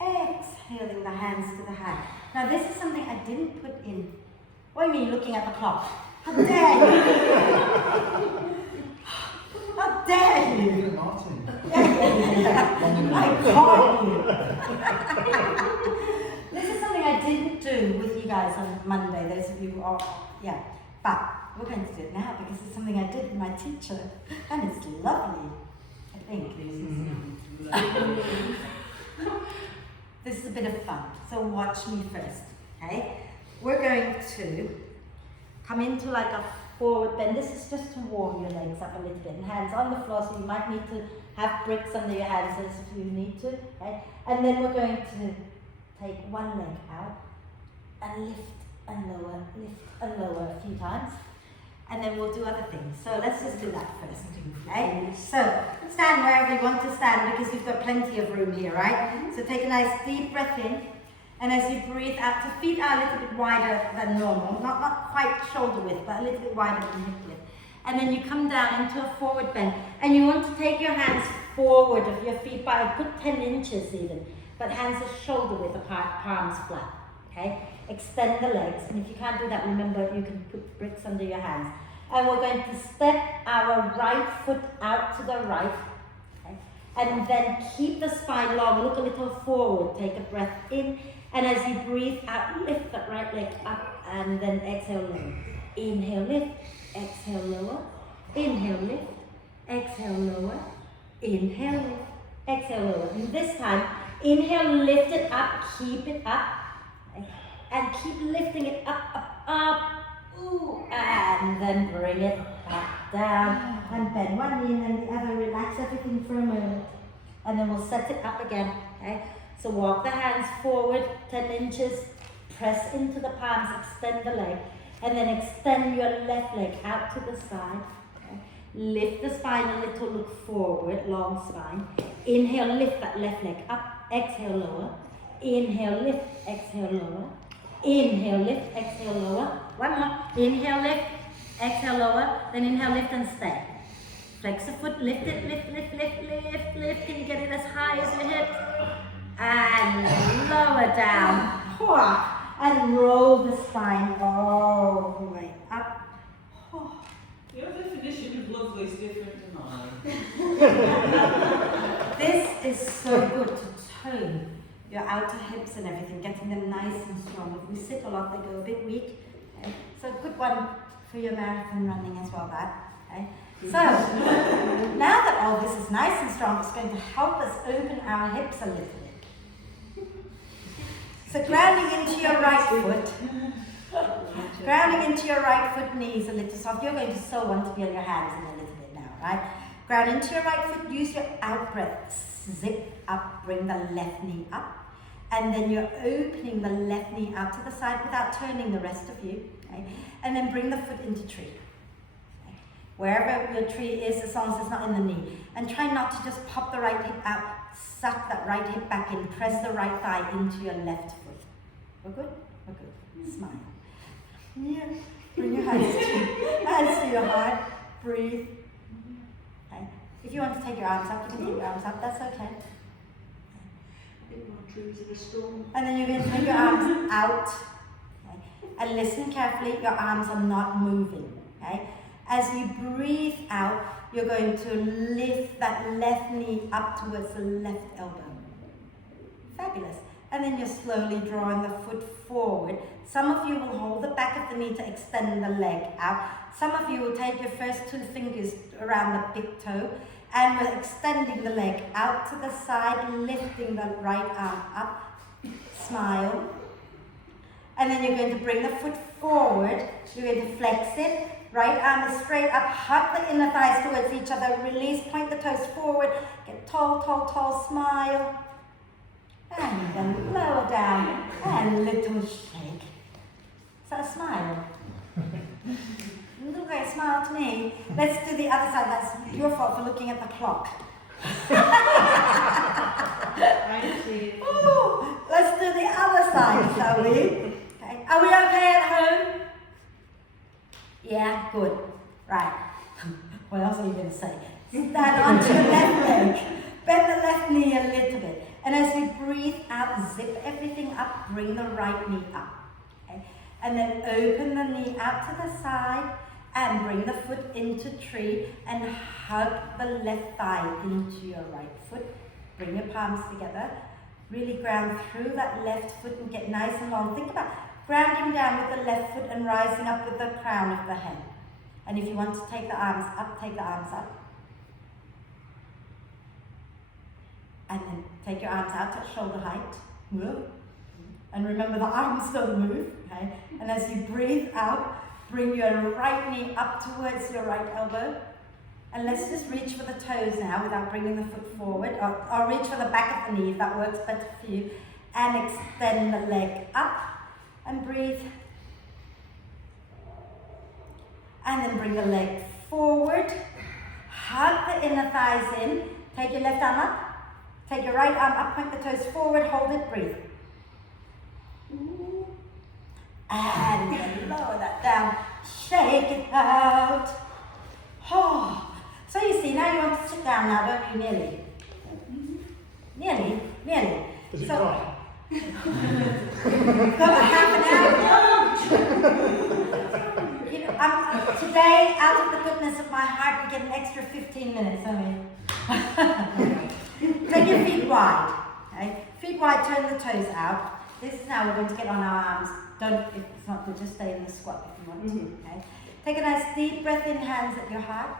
Exhaling the hands to the heart. Now this is something I didn't put in. What do you mean looking at the clock? How dare you? How dare you? Even Martin. I caught you. This is something I didn't do with you guys on Monday, those of you who are, yeah. But we're going to do it now because it's something I did with my teacher and it's lovely, I think. This is a bit of fun, so watch me first, okay? We're going to come into like a forward bend. This is just to warm your legs up a little bit and hands on the floor, so you might need to have bricks under your hands if you need to, okay? And then we're going to take one leg out and lift and lower a few times. And then we'll do other things. So let's just do that first, okay? So stand wherever you want to stand because you've got plenty of room here, right? So take a nice deep breath in. And as you breathe out, the feet are a little bit wider than normal. Not quite shoulder width, but a little bit wider than hip width. And then you come down into a forward bend. And you want to take your hands forward of your feet by a good 10 inches even. But hands are shoulder width apart, palms flat, okay? Extend the legs. And if you can't do that, remember you can put bricks under your hands. And we're going to step our right foot out to the right. Okay? And then keep the spine long, look a little forward, take a breath in. And as you breathe out, lift that right leg up and then exhale, lower. Inhale, lift, exhale, lower. Inhale, lift, exhale, lower. Inhale, lift, exhale, lower. And this time, inhale, lift it up, keep it up. Okay? And keep lifting it up, up, up. Ooh, and then bring it back down and bend one knee and then the other. Relax everything for a moment and then we'll set it up again. Okay, so walk the hands forward 10 inches, press into the palms, extend the leg, and then extend your left leg out to the side. Okay? Lift the spine a little, look forward, long spine. Inhale, lift that left leg up, exhale, lower. Inhale, lift, exhale, lower. Inhale, lift, exhale, lower. One more. Inhale, lift, exhale, lower. Then inhale, lift and stay. Flex the foot, lift it, lift, lift, lift, lift, lift. Can you get it as high as your hips? And lower down. And roll the spine all the way up. Your definition of lovely is different to mine. This is so good to tone your outer hips and everything, getting them nice and strong. If we sit a lot, they go a bit weak. Okay? So a good one for your marathon running as well, that. Okay? So, now that all this is nice and strong, it's going to help us open our hips a little bit. So grounding into your right foot. Grounding into your right foot, knees a little soft. You're going to still want to be on your hands in a little bit now, right? Ground into your right foot, use your out breath. Zip up, bring the left knee up. And then you're opening the left knee out to the side without turning the rest of you. Okay? And then bring the foot into tree. Okay? Wherever your tree is, as long as it's not in the knee. And try not to just pop the right hip out, suck that right hip back in, press the right thigh into your left foot. We're good? We're good. Smile. Yeah. Bring your hands to your heart. Breathe. Okay. If you want to take your arms up, you can take your arms up. That's okay. Trees in a storm. And then you're going to take your arms out. Okay. And listen carefully, your arms are not moving. Okay. As you breathe out, you're going to lift that left knee up towards the left elbow. Fabulous. And then you're slowly drawing the foot forward. Some of you will hold the back of the knee to extend the leg out. Some of you will take your first 2 fingers around the big toe, and we're extending the leg out to the side, lifting the right arm up. Smile. And then you're going to bring the foot forward. You're going to flex it. Right arm is straight up. Hug the inner thighs towards each other. Release. Point the toes forward. Get tall, tall, tall. Smile. And then lower down. And little shake. Is that a smile? Look like a smile to me. Let's do the other side. That's your fault for looking at the clock. I see. Ooh, let's do the other side, shall we? Okay. Are we okay at home? Yeah, good. Right. What else are you going to say? Stand onto your left leg. Bend the left knee a little bit. And as you breathe out, zip everything up, bring the right knee up. Okay? And then open the knee out to the side and bring the foot into tree and hug the left thigh into your right foot. Bring your palms together. Really ground through that left foot and get nice and long. Think about grounding down with the left foot and rising up with the crown of the head. And if you want to take the arms up, take the arms up. And then take your arms out at shoulder height. And remember the arms don't move. Okay? And as you breathe out, bring your right knee up towards your right elbow. And let's just reach for the toes now without bringing the foot forward. Or reach for the back of the knee if that works better for you. And extend the leg up. And breathe. And then bring the leg forward. Hug the inner thighs in. Take your left arm up. Take your right arm up, point the toes forward, hold it, breathe. And then lower that down. Shake it out. Oh. So you see, now you want to sit down now, don't you? Nearly. Nearly. Does it So, cry? got half an hour. You know, today, out of the goodness of my heart, we get an extra 15 minutes, Take your feet wide. Okay? Feet wide, turn the toes out. This is now we're going to get on our arms. Don't, if it's not good, just stay in the squat if you want to. Okay? Take a nice deep breath in, hands at your heart.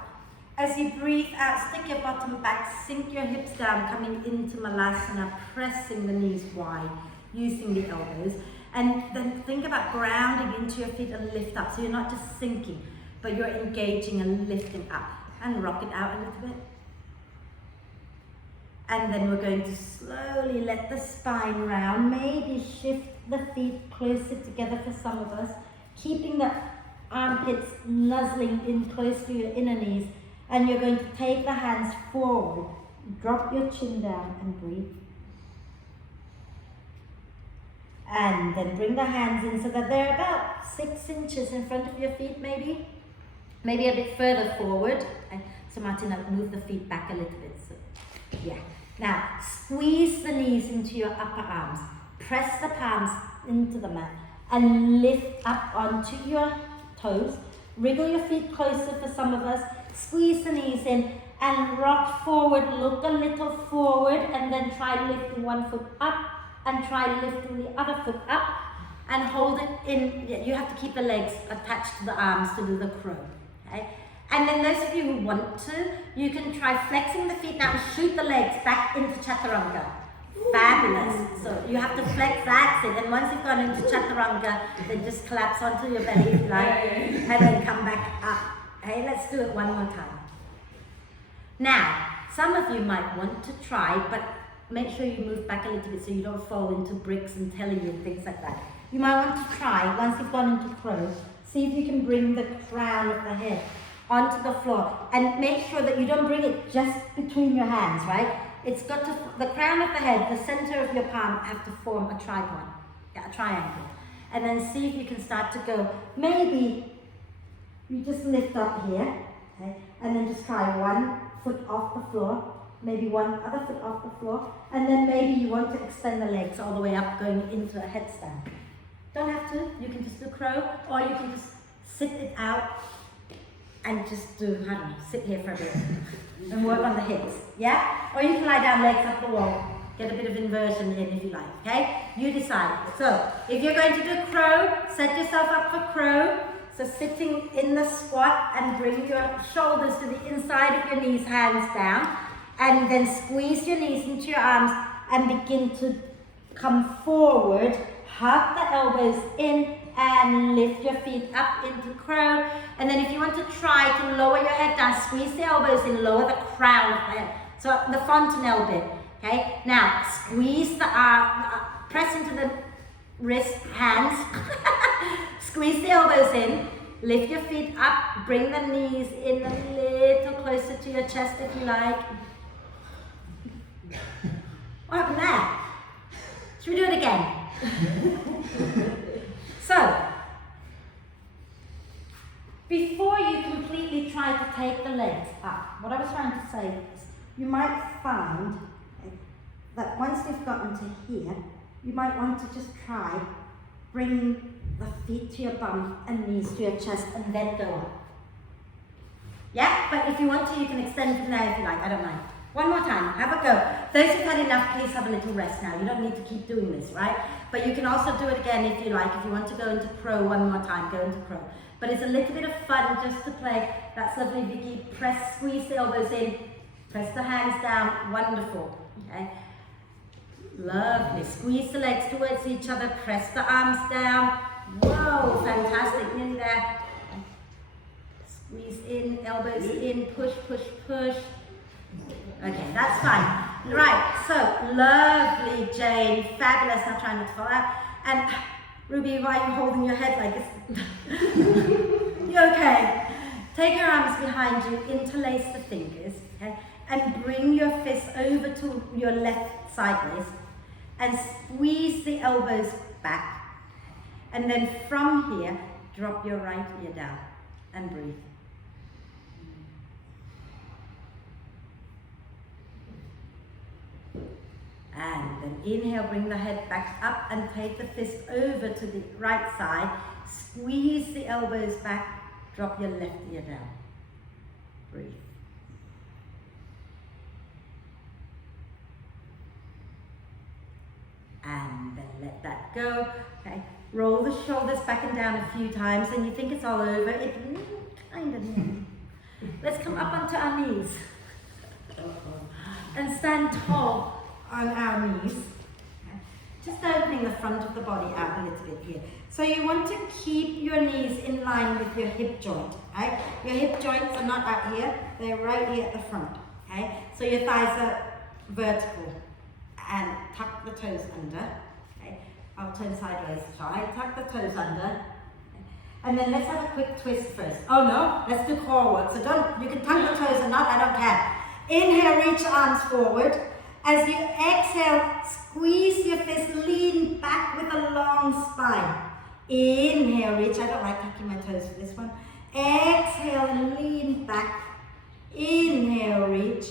As you breathe out, stick your bottom back, sink your hips down, coming into Malasana, pressing the knees wide, using the elbows. And then think about grounding into your feet and lift up. So you're not just sinking, but you're engaging and lifting up. And rock it out a little bit. And then we're going to slowly let the spine round, maybe shift the feet closer together for some of us, keeping the armpits nuzzling in close to your inner knees. And you're going to take the hands forward, drop your chin down and breathe. And then bring the hands in so that they're about 6 inches in front of your feet maybe. Maybe a bit further forward. So Martina, move the feet back a little bit. So, yeah. Now, squeeze the knees into your upper arms. Press the palms into the mat and lift up onto your toes. Wriggle your feet closer for some of us. Squeeze the knees in and rock forward. Look a little forward and then try lifting one foot up and try lifting the other foot up and hold it in. You have to keep the legs attached to the arms to do the crow. Okay? And then those of you who want to, you can try flexing the feet now and shoot the legs back into Chaturanga. Fabulous. So you have to flex, that's it. And once you've gone into Chaturanga, then just collapse onto your belly if you like, and then come back up. Okay, let's do it one more time. Now, some of you might want to try, but make sure you move back a little bit so you don't fall into bricks and telly and things like that. You might want to try, once you've gone into crow, see if you can bring the crown of the head onto the floor, and make sure that you don't bring it just between your hands, right? It's got to, the crown of the head, the center of your palm have to form a tripod, a triangle. And then see if you can start to go, maybe you just lift up here, okay? And then just try one foot off the floor, maybe one other foot off the floor, and then maybe you want to extend the legs all the way up, going into a headstand. Don't have to, you can just do crow, or you can just sit it out and just do, I don't know, sit here for a bit and work on the hips, yeah? Or you can lie down, legs up the wall, get a bit of inversion in if you like, okay? You decide. So, if you're going to do crow, set yourself up for crow. So sitting in the squat and bring your shoulders to the inside of your knees, hands down, and then squeeze your knees into your arms and begin to come forward, hug the elbows in, and lift your feet up into crow. And then if you want to try to lower your head down, squeeze the elbows in, lower the crown of the head. So the fontanelle bit, okay? Now, squeeze the arm, press into the wrist, hands. Squeeze the elbows in, lift your feet up, bring the knees in a little closer to your chest if you like. What happened there? Should we do it again? So, before you completely try to take the legs up, what I was trying to say is, you might find that once you've gotten to here, you might want to just try bringing the feet to your bum and knees to your chest and then go up. Yeah? But if you want to, you can extend from there if you like, I don't mind. One more time, have a go. Those who've had enough, please have a little rest now. You don't need to keep doing this, right? But you can also do it again if you like. If you want to go into crow one more time, go into crow. But it's a little bit of fun just to play. That's lovely, Vicky. Press, squeeze the elbows in. Press the hands down. Wonderful. Okay? Lovely. Squeeze the legs towards each other. Press the arms down. Whoa, fantastic. Nearly there. Squeeze in, elbows in, push, push, push. Okay, that's fine. Right, so lovely, Jane. Fabulous. Now try not to fall out. And Ruby, why are you holding your head like this? You okay? Take your arms behind you, interlace the fingers, okay? And bring your fists over to your left sideways and squeeze the elbows back. And then from here, drop your right ear down and breathe. And then inhale, bring the head back up and take the fist over to the right side. Squeeze the elbows back, drop your left ear down. Breathe. And then let that go. Okay. Roll the shoulders back and down a few times, and you think it's all over. It kind of is. Let's come up onto our knees. And stand tall on our knees. Just opening the front of the body out a little bit here. So you want to keep your knees in line with your hip joint, right? Your hip joints are not out here, they're right here at the front, okay? So your thighs are vertical, and tuck the toes under, okay? I'll turn sideways, try, tuck the toes under, okay? And then let's have a quick twist first. Oh no, let's do core work, so don't, you can tuck the toes or not, I don't care. Inhale, reach arms forward. As you exhale, squeeze your fist, lean back with a long spine. Inhale, reach. I don't like tucking my toes for this one. Exhale and lean back. Inhale, reach.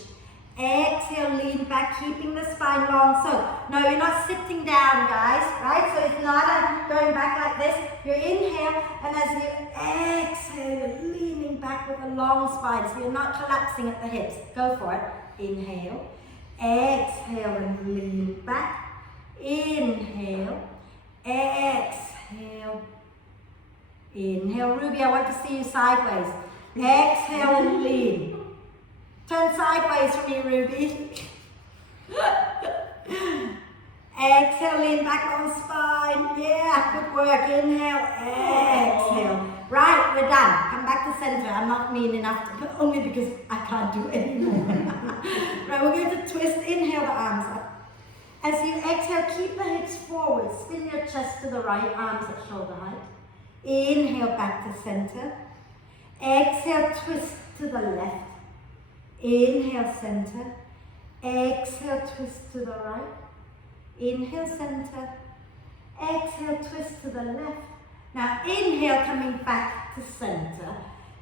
Exhale, lean back, keeping the spine long. So, no, you're not sitting down, guys, right? So it's not going back like this. You inhale, and as you exhale, leaning back with a long spine. So you're not collapsing at the hips. Go for it. Inhale. Exhale and lean back. Inhale. Exhale. Inhale. Ruby, I want to see you sideways. Exhale and lean. Turn sideways for me, Ruby. Exhale, lean back on spine. Yeah, good work. Inhale, exhale. Right, we're done. Come back to center. I'm not mean enough to put, only because I can't do it anymore. Right, we're going to twist. Inhale the arms up. As you exhale, keep the hips forward. Spin your chest to the right, arms at shoulder height. Inhale back to center. Exhale, twist to the left. Inhale, center. Exhale, twist to the right. Inhale, center. Exhale, twist to the left. Now inhale, coming back to center.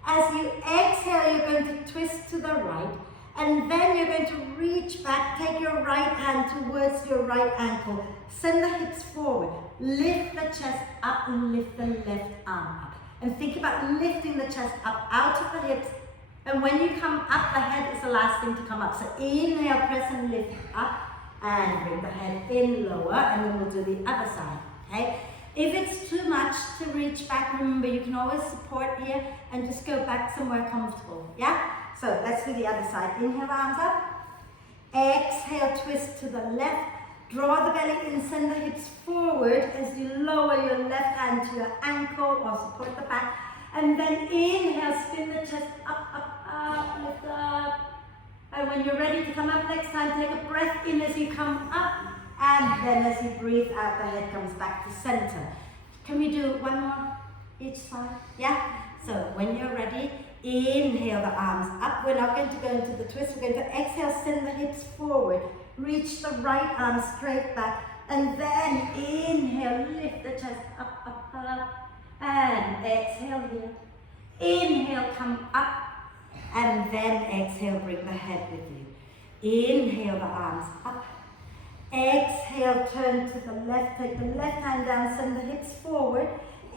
As you exhale, you're going to twist to the right. And then you're going to reach back, take your right hand towards your right ankle. Send the hips forward. Lift the chest up and lift the left arm up. And think about lifting the chest up out of the hips. And when you come up, the head is the last thing to come up. So inhale, press and lift up. And bring the head in lower, and then we'll do the other side, okay? If it's too much to reach back, remember you can always support here and just go back somewhere comfortable, yeah? So let's do the other side. Inhale, arms up. Exhale, twist to the left. Draw the belly in, send the hips forward as you lower your left hand to your ankle or support the back. And then inhale, spin the chest up, up, up, lift up. And when you're ready to come up next time, take a breath in as you come up, and then as you breathe out, the head comes back to center. Can we do one more each side? Yeah? So when you're ready, inhale the arms up. We're not going to go into the twist. We're going to exhale, send the hips forward. Reach the right arm straight back. And then inhale, lift the chest up, up, up. And exhale here. Inhale, come up. And then exhale, bring the head with you. Inhale the arms up. Exhale, turn to the left. Take the left hand down, send the hips forward.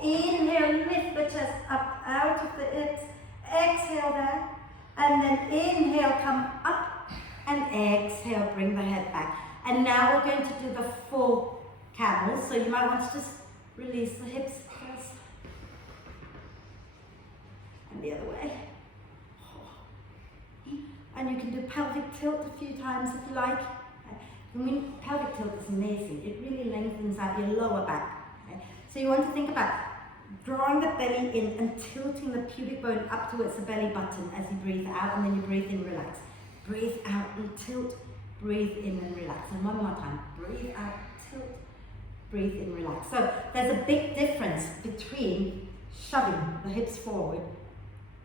Inhale, lift the chest up out of the hips. Exhale down. And then inhale, come up. And exhale, bring the head back. And now we're going to do the full camel. So you might want to just release the hips first. And the other way. And you can do pelvic tilt a few times if you like. I mean, pelvic tilt is amazing. It really lengthens out your lower back. Okay? So you want to think about drawing the belly in and tilting the pubic bone up towards the belly button as you breathe out, and then you breathe in, relax. Breathe out and tilt, breathe in and relax. And one more time, breathe out, tilt, breathe in, relax. So there's a big difference between shoving the hips forward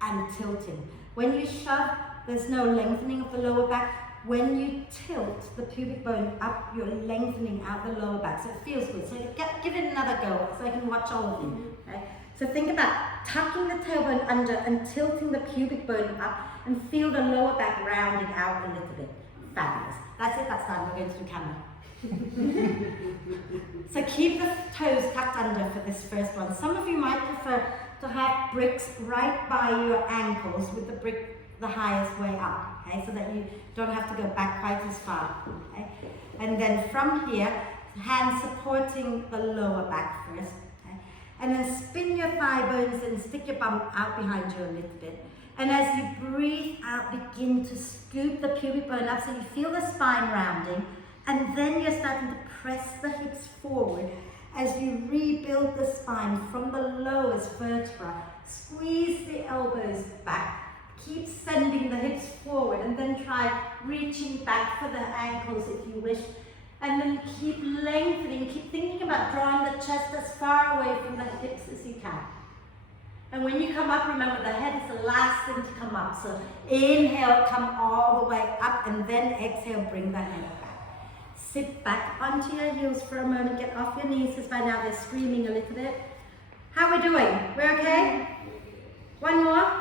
and tilting. When you shove, there's no lengthening of the lower back. When you tilt the pubic bone up, you're lengthening out the lower back. So it feels good. So give it another go so I can watch all of you. Okay? So think about tucking the tailbone under and tilting the pubic bone up, and feel the lower back rounding out a little bit. Fabulous. That's it, that's done. We're going to do camel. So keep the toes tucked under for this first one. Some of you might prefer to have bricks right by your ankles with the brick the highest way up, okay, so that you don't have to go back quite as far, okay? And then from here, hands supporting the lower back first, okay? And then spin your thigh bones and stick your bum out behind you a little bit. And as you breathe out, begin to scoop the pubic bone up so you feel the spine rounding, and then you're starting to press the hips forward as you rebuild the spine from the lowest vertebra. Squeeze the elbows back. Keep sending the hips forward, and then try reaching back for the ankles if you wish. And then keep lengthening, keep thinking about drawing the chest as far away from the hips as you can. And when you come up, remember the head is the last thing to come up. So inhale, come all the way up, and then exhale, bring the head back. Sit back onto your heels for a moment, get off your knees, because by now they're screaming a little bit. How are we doing? We're okay? One more?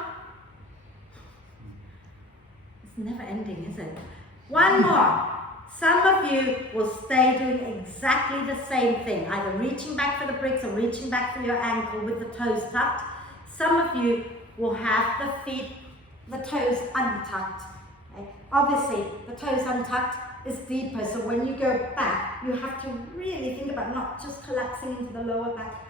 It's never ending, is it? One more. Some of you will stay doing exactly the same thing, either reaching back for the bricks or reaching back for your ankle with the toes tucked. Some of you will have the feet, the toes untucked. Okay? Obviously, the toes untucked is deeper, so when you go back, you have to really think about not just collapsing into the lower back,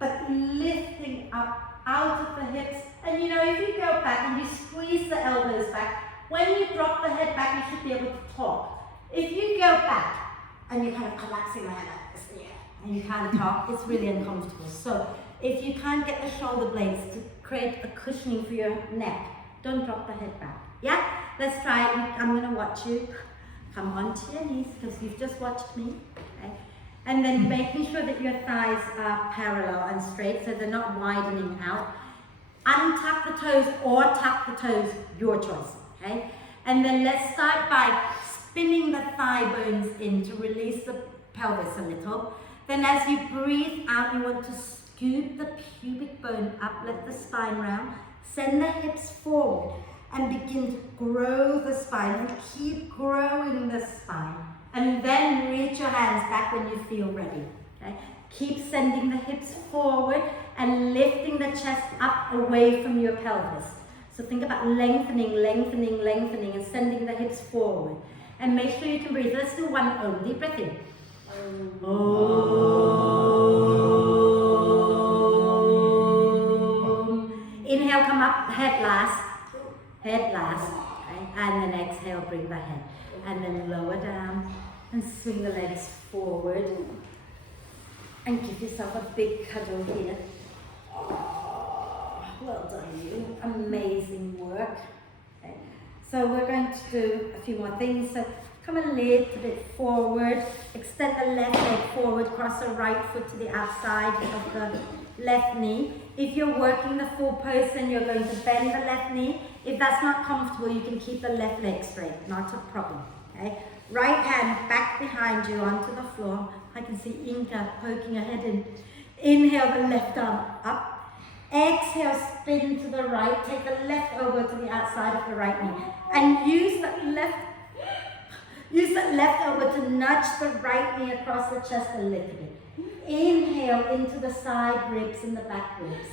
but lifting up out of the hips. And you know, if you go back and you squeeze the elbows back, when you drop the head back, you should be able to talk. If you go back and you're kind of collapsing the head like this, yeah, and you can't talk, it's really uncomfortable. So if you can't get the shoulder blades to create a cushioning for your neck, don't drop the head back. Yeah? Let's try it. I'm going to watch you come onto your knees because you've just watched me. Okay? And then making sure that your thighs are parallel and straight so they're not widening out. Untuck the toes or tuck the toes, your choice. Okay? And then let's start by spinning the thigh bones in to release the pelvis a little. Then as you breathe out, you want to scoop the pubic bone up, let the spine round, send the hips forward and begin to grow the spine and keep growing the spine. And then reach your hands back when you feel ready. Okay? Keep sending the hips forward and lifting the chest up away from your pelvis. So think about lengthening, lengthening, lengthening and sending the hips forward. And make sure you can breathe. Let's do one O. Deep breath in. Inhale, come up, head last. Head last. Okay? And then exhale, bring the head. And then lower down and swing the legs forward. And give yourself a big cuddle here. Oh, well done you. Amazing work. Okay. So we're going to do a few more things. So come a little bit forward. Extend the left leg forward. Cross the right foot to the outside of the left knee. If you're working the full pose, then you're going to bend the left knee. If that's not comfortable, you can keep the left leg straight. Not a problem. Okay. Right hand back behind you onto the floor. I can see Inka poking her head in. Inhale the left arm up. Exhale, spin to the right. Take the left elbow to the outside of the right knee. And use that left elbow to nudge the right knee across the chest a little bit. Inhale into the side ribs and the back ribs.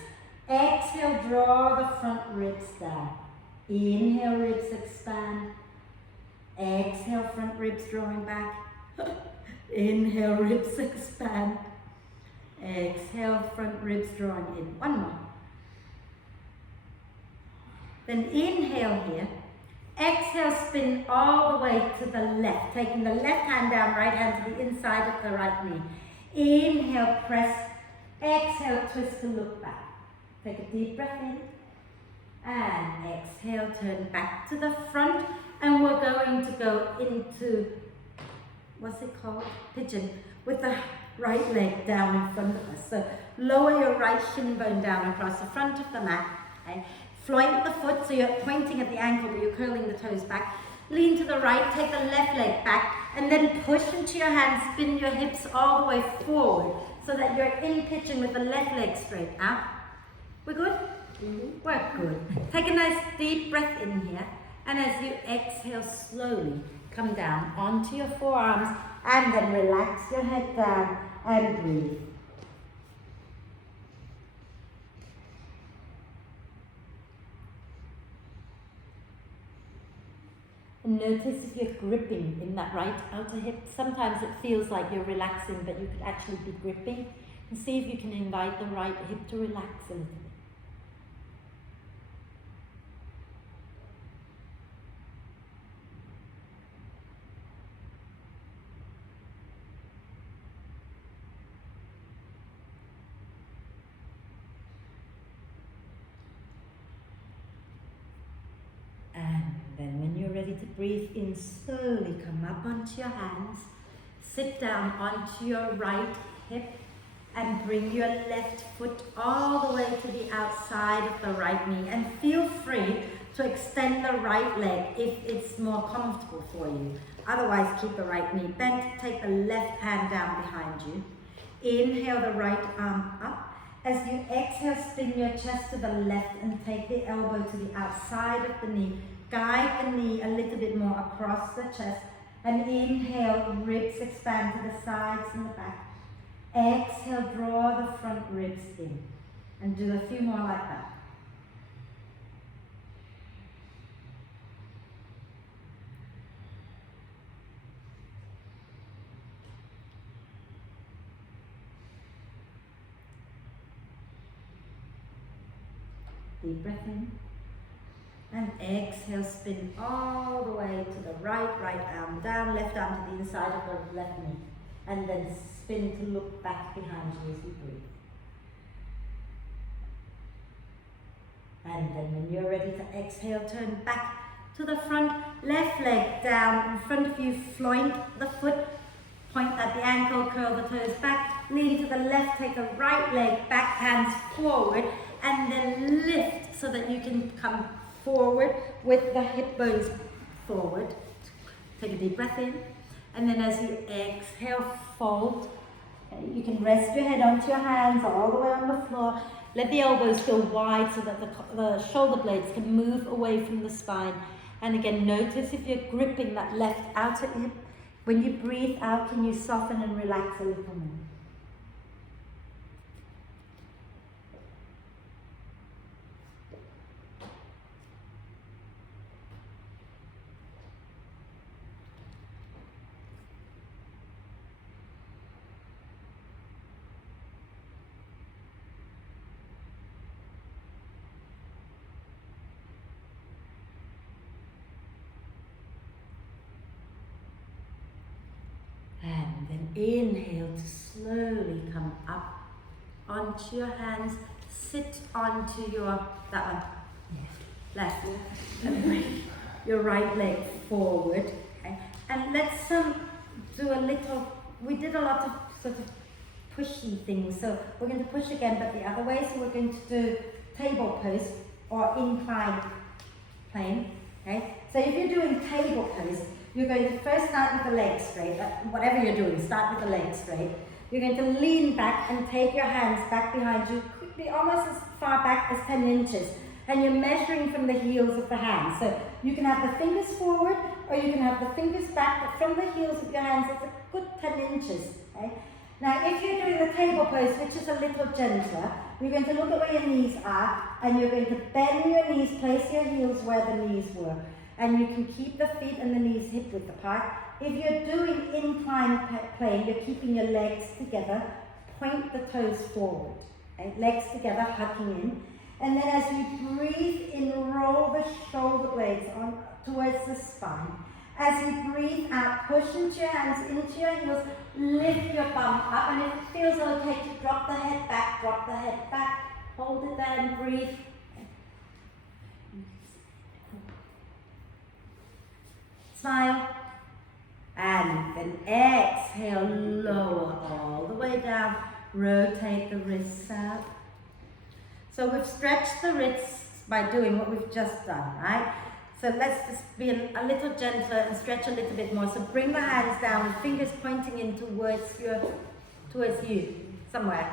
Exhale, draw the front ribs down. Inhale, ribs expand. Exhale, front ribs drawing back. Inhale, ribs expand. Exhale, front ribs drawing in. One more. Then inhale here. Exhale, spin all the way to the left, taking the left hand down, right hand to the inside of the right knee. Inhale, press. Exhale, twist to look back. Take a deep breath in. And exhale, turn back to the front. And we're going to go into, what's it called? Pigeon, with the right leg down in front of us. So lower your right shin bone down across the front of the mat. Okay? Float the foot, so you're pointing at the ankle, but you're curling the toes back. Lean to the right, take the left leg back, and then push into your hands, spin your hips all the way forward, so that you're in pigeon with the left leg straight out. We're good? Mm-hmm. We're good. Take a nice deep breath in here. And as you exhale slowly, come down onto your forearms and then relax your head down and breathe. And notice if you're gripping in that right outer hip. Sometimes it feels like you're relaxing, but you could actually be gripping. And see if you can invite the right hip to relax a little bit. Then when you're ready to breathe in, slowly come up onto your hands, sit down onto your right hip and bring your left foot all the way to the outside of the right knee, and feel free to extend the right leg if it's more comfortable for you. Otherwise, keep the right knee bent, take the left hand down behind you. Inhale the right arm up. As you exhale, spin your chest to the left and take the elbow to the outside of the knee. Guide the knee a little bit more across the chest, and inhale, ribs expand to the sides and the back. Exhale, draw the front ribs in, and do a few more like that. Deep breath in. And exhale, spin all the way to the right arm down, left arm to the inside of the left knee. And then spin to look back behind you as you breathe. And then when you're ready to exhale, turn back to the front, left leg down in front of you, floint the foot, point at the ankle, curl the toes back, lean to the left, take the right leg back, hands forward, and then lift so that you can come forward with the hip bones forward. Take a deep breath in, and then as you exhale, fold. You can rest your head onto your hands all the way on the floor. Let the elbows go wide so that the shoulder blades can move away from the spine. And again, notice if you're gripping that left outer hip. When you breathe out, can you soften and relax a little more? And then inhale to slowly come up onto your hands, sit onto that one, left, and bring your right leg forward. Okay? And let's do a little, we did a lot of sort of pushy things, so we're going to push again, but the other way, so we're going to do table pose or incline plane. Okay? So if you're doing table pose, you're going to first start with the legs straight, whatever you're doing, start with the legs straight. You're going to lean back and take your hands back behind you, quickly, almost as far back as 10 inches. And you're measuring from the heels of the hands. So you can have the fingers forward, or you can have the fingers back, but from the heels of your hands, it's a good 10 inches. Okay? Now, if you're doing the table pose, which is a little gentler, you're going to look at where your knees are, and you're going to bend your knees, place your heels where the knees were. And you can keep the feet and the knees hip width apart. If you're doing incline plane, you're keeping your legs together, point the toes forward. Okay? Legs together, hugging in. And then as you breathe in, roll the shoulder blades on towards the spine. As you breathe out, push into your hands, into your heels, lift your bum up. And if it feels okay to drop the head back, hold it there and breathe. Smile, and then exhale, lower all the way down, rotate the wrists out. So we've stretched the wrists by doing what we've just done, right? So let's just be a little gentler and stretch a little bit more. So bring the hands down, fingers pointing in towards you, somewhere.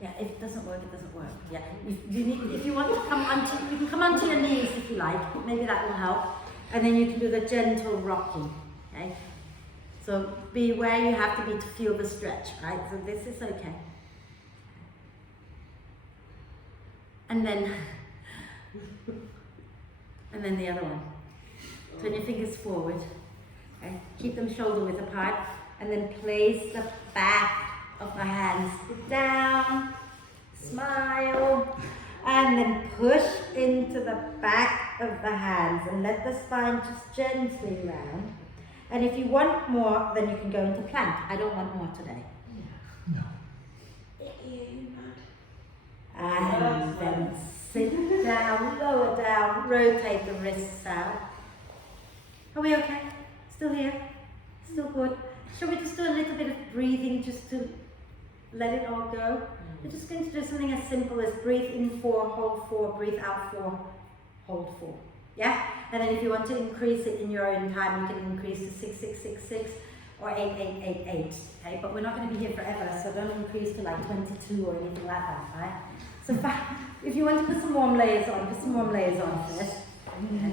Yeah, if it doesn't work, it doesn't work. Yeah, if you want to come onto, you can come onto your knees if you like, maybe that will help. And then you can do the gentle rocking, okay? So be where you have to be to feel the stretch, right? So this is okay. And then the other one. Turn your fingers forward, okay? Keep them shoulder width apart, and then place the back of the hands down, smile, and then push into the back of the hands and let the spine just gently round. And if you want more, then you can go into plank. I don't want more today. No. And then sit down, lower down, rotate the wrists out. Are we okay? Still here? Still good? Shall we just do a little bit of breathing just to let it all go? We're just going to do something as simple as breathe in 4, hold 4, breathe out 4, hold 4. Yeah? And then if you want to increase it in your own time, you can increase to 6, 6, 6, 6 or 8, 8, 8, 8. Okay? But we're not going to be here forever, so don't increase to like 22 or anything like that, right? So if you want to put some warm layers on, put some warm layers on first. Okay?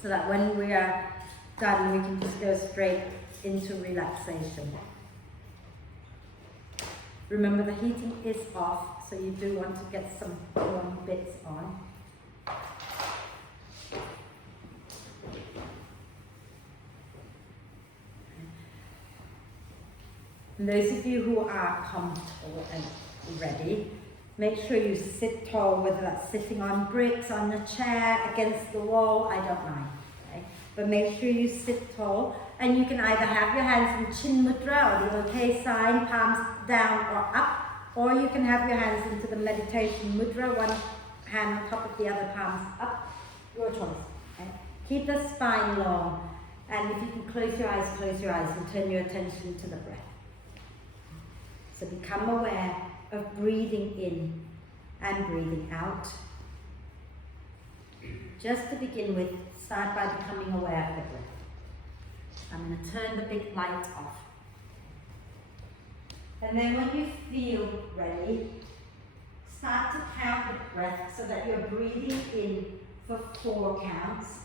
So that when we are done, we can just go straight into relaxation. Remember, the heating is off, so you do want to get some warm bits on. And those of you who are comfortable and ready, Make sure you sit tall, whether that's sitting on bricks, on the chair, against the wall, I don't mind. Okay? But make sure you sit tall, and you can either have your hands in chin mudra or the okay sign, palms down or up, or you can have your hands into the meditation mudra, one hand on top of the other, palms up, your choice. Okay? Keep the spine long, and if you can close your eyes and turn your attention to the breath. So become aware of breathing in and breathing out. Just to begin with, start by becoming aware of the breath. I'm going to turn the big light off. And then when you feel ready, start to count the breath so that you're breathing in for 4 counts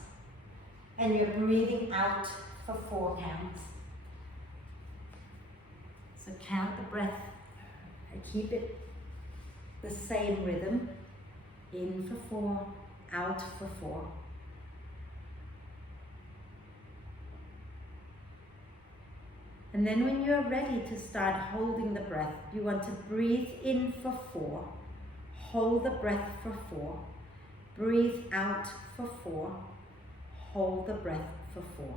and you're breathing out for 4 counts. So count the breath and keep it the same rhythm. In for 4, out for 4. And then when you're ready to start holding the breath, you want to breathe in for 4, hold the breath for 4, breathe out for 4, hold the breath for 4.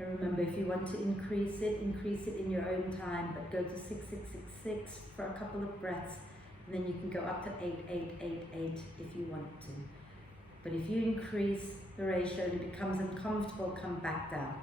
And remember, if you want to increase it in your own time, but go to 6-6-6-6 for a couple of breaths, and then you can go up to 8-8-8-8 if you want to. But if you increase the ratio and it becomes uncomfortable, come back down.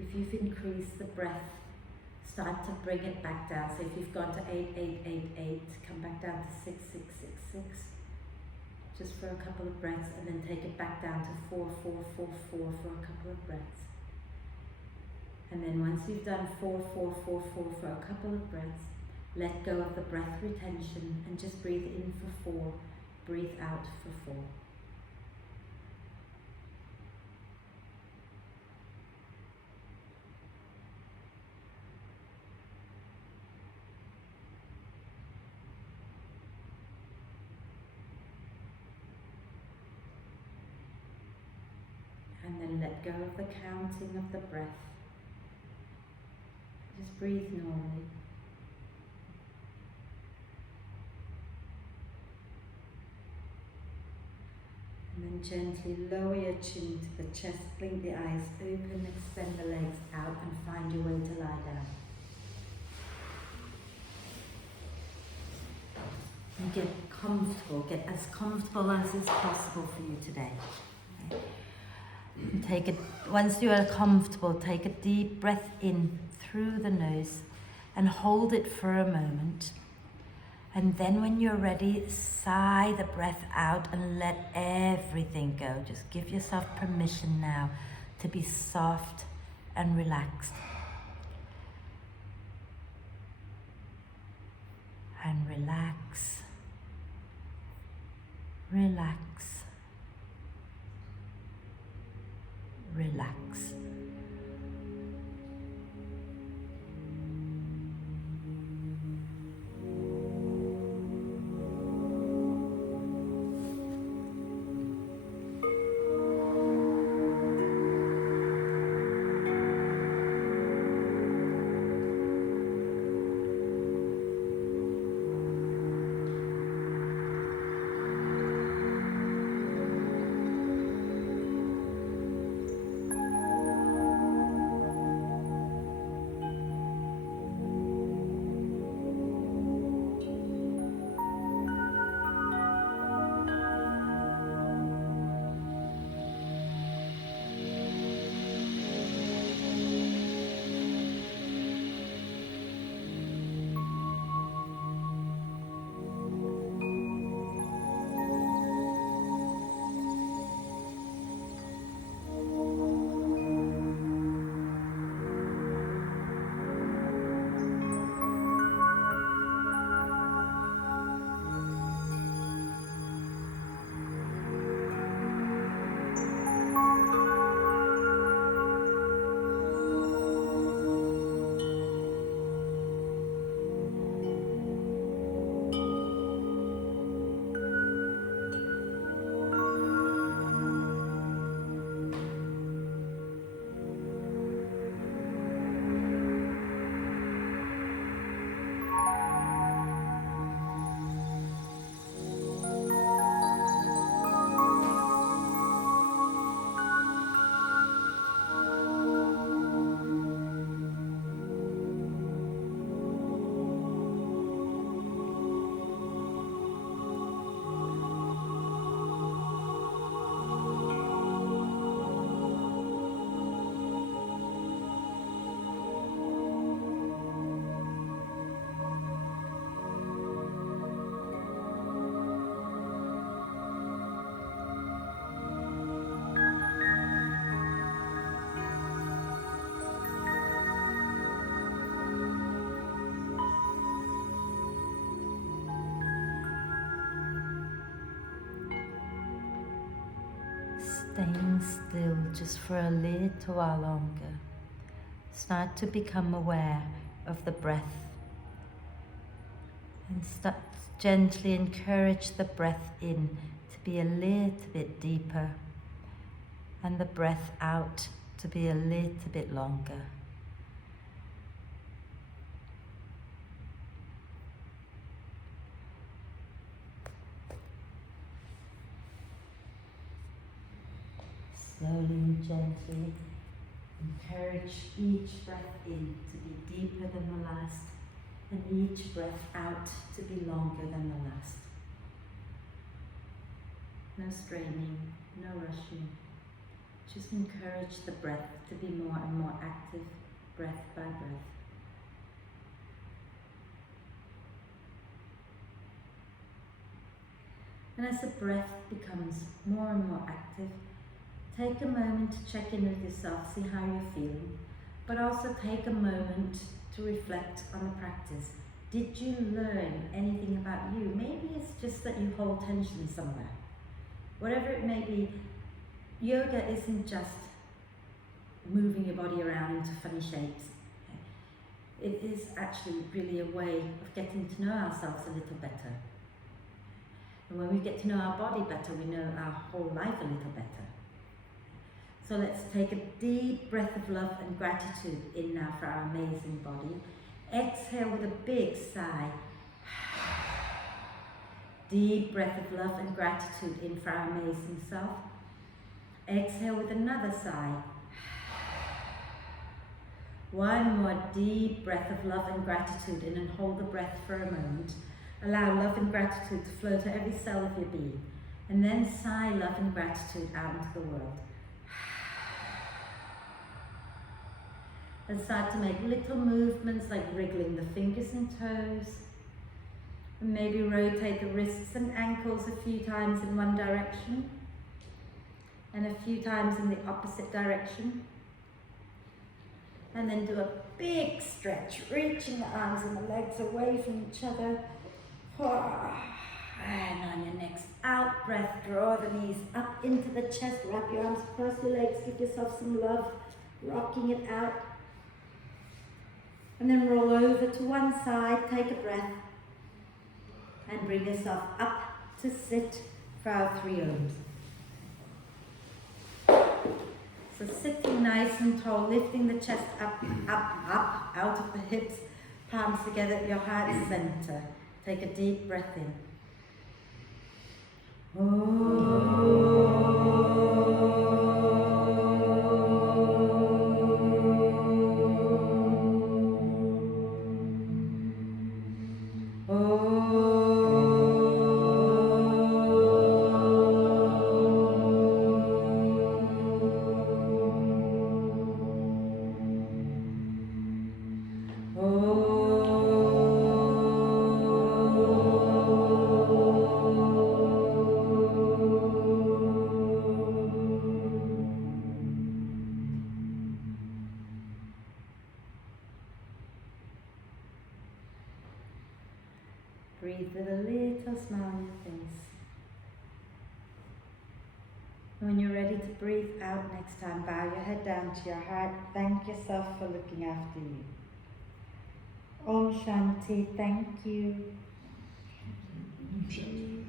If you've increased the breath, start to bring it back down. So if you've gone to 8-8-8-8, come back down to 6-6-6-6, just for a couple of breaths, and then take it back down to 4-4-4-4 for a couple of breaths. And then once you've done 4-4-4-4 for a couple of breaths, let go of the breath retention and just breathe in for 4, breathe out for 4. And then let go of the counting of the breath. Just breathe normally. And then gently lower your chin to the chest, blink the eyes open, extend the legs out and find your way to lie down. And get comfortable, get as comfortable as is possible for you today. Okay. And once you are comfortable, take a deep breath in through the nose and hold it for a moment. And then when you're ready, sigh the breath out and let everything go. Just give yourself permission now to be soft and relaxed. And relax, relax, relax. staying still just for a little while longer, start to become aware of the breath and start to gently encourage the breath in to be a little bit deeper and the breath out to be a little bit longer. Slowly and gently encourage each breath in to be deeper than the last and each breath out to be longer than the last. No straining, no rushing. Just encourage the breath to be more and more active, breath by breath. And as the breath becomes more and more active, take a moment to check in with yourself, see how you're feeling, but also take a moment to reflect on the practice. Did you learn anything about you? Maybe it's just that you hold tension somewhere. Whatever it may be, yoga isn't just moving your body around into funny shapes. It is actually really a way of getting to know ourselves a little better. And when we get to know our body better, we know our whole life a little better. So let's take a deep breath of love and gratitude in now for our amazing body. Exhale with a big sigh. Deep breath of love and gratitude in for our amazing self. Exhale with another sigh. One more deep breath of love and gratitude in and hold the breath for a moment. Allow love and gratitude to flow to every cell of your being. And then sigh love and gratitude out into the world. And start to make little movements like wriggling the fingers and toes. And maybe rotate the wrists and ankles a few times in one direction. And a few times in the opposite direction. And then do a big stretch, reaching the arms and the legs away from each other. And on your next out breath, draw the knees up into the chest, wrap your arms across your legs, give yourself some love, rocking it out. And then roll over to one side, take a breath, and bring yourself up to sit for our 3 Oms. So sitting nice and tall, lifting the chest up, up, up, out of the hips, palms together at your heart center. Take a deep breath in. Breathe with a little smile on your face. When you're ready to breathe out next time, bow your head down to your heart. Thank yourself for looking after you. Om Shanti, thank you. Shanti.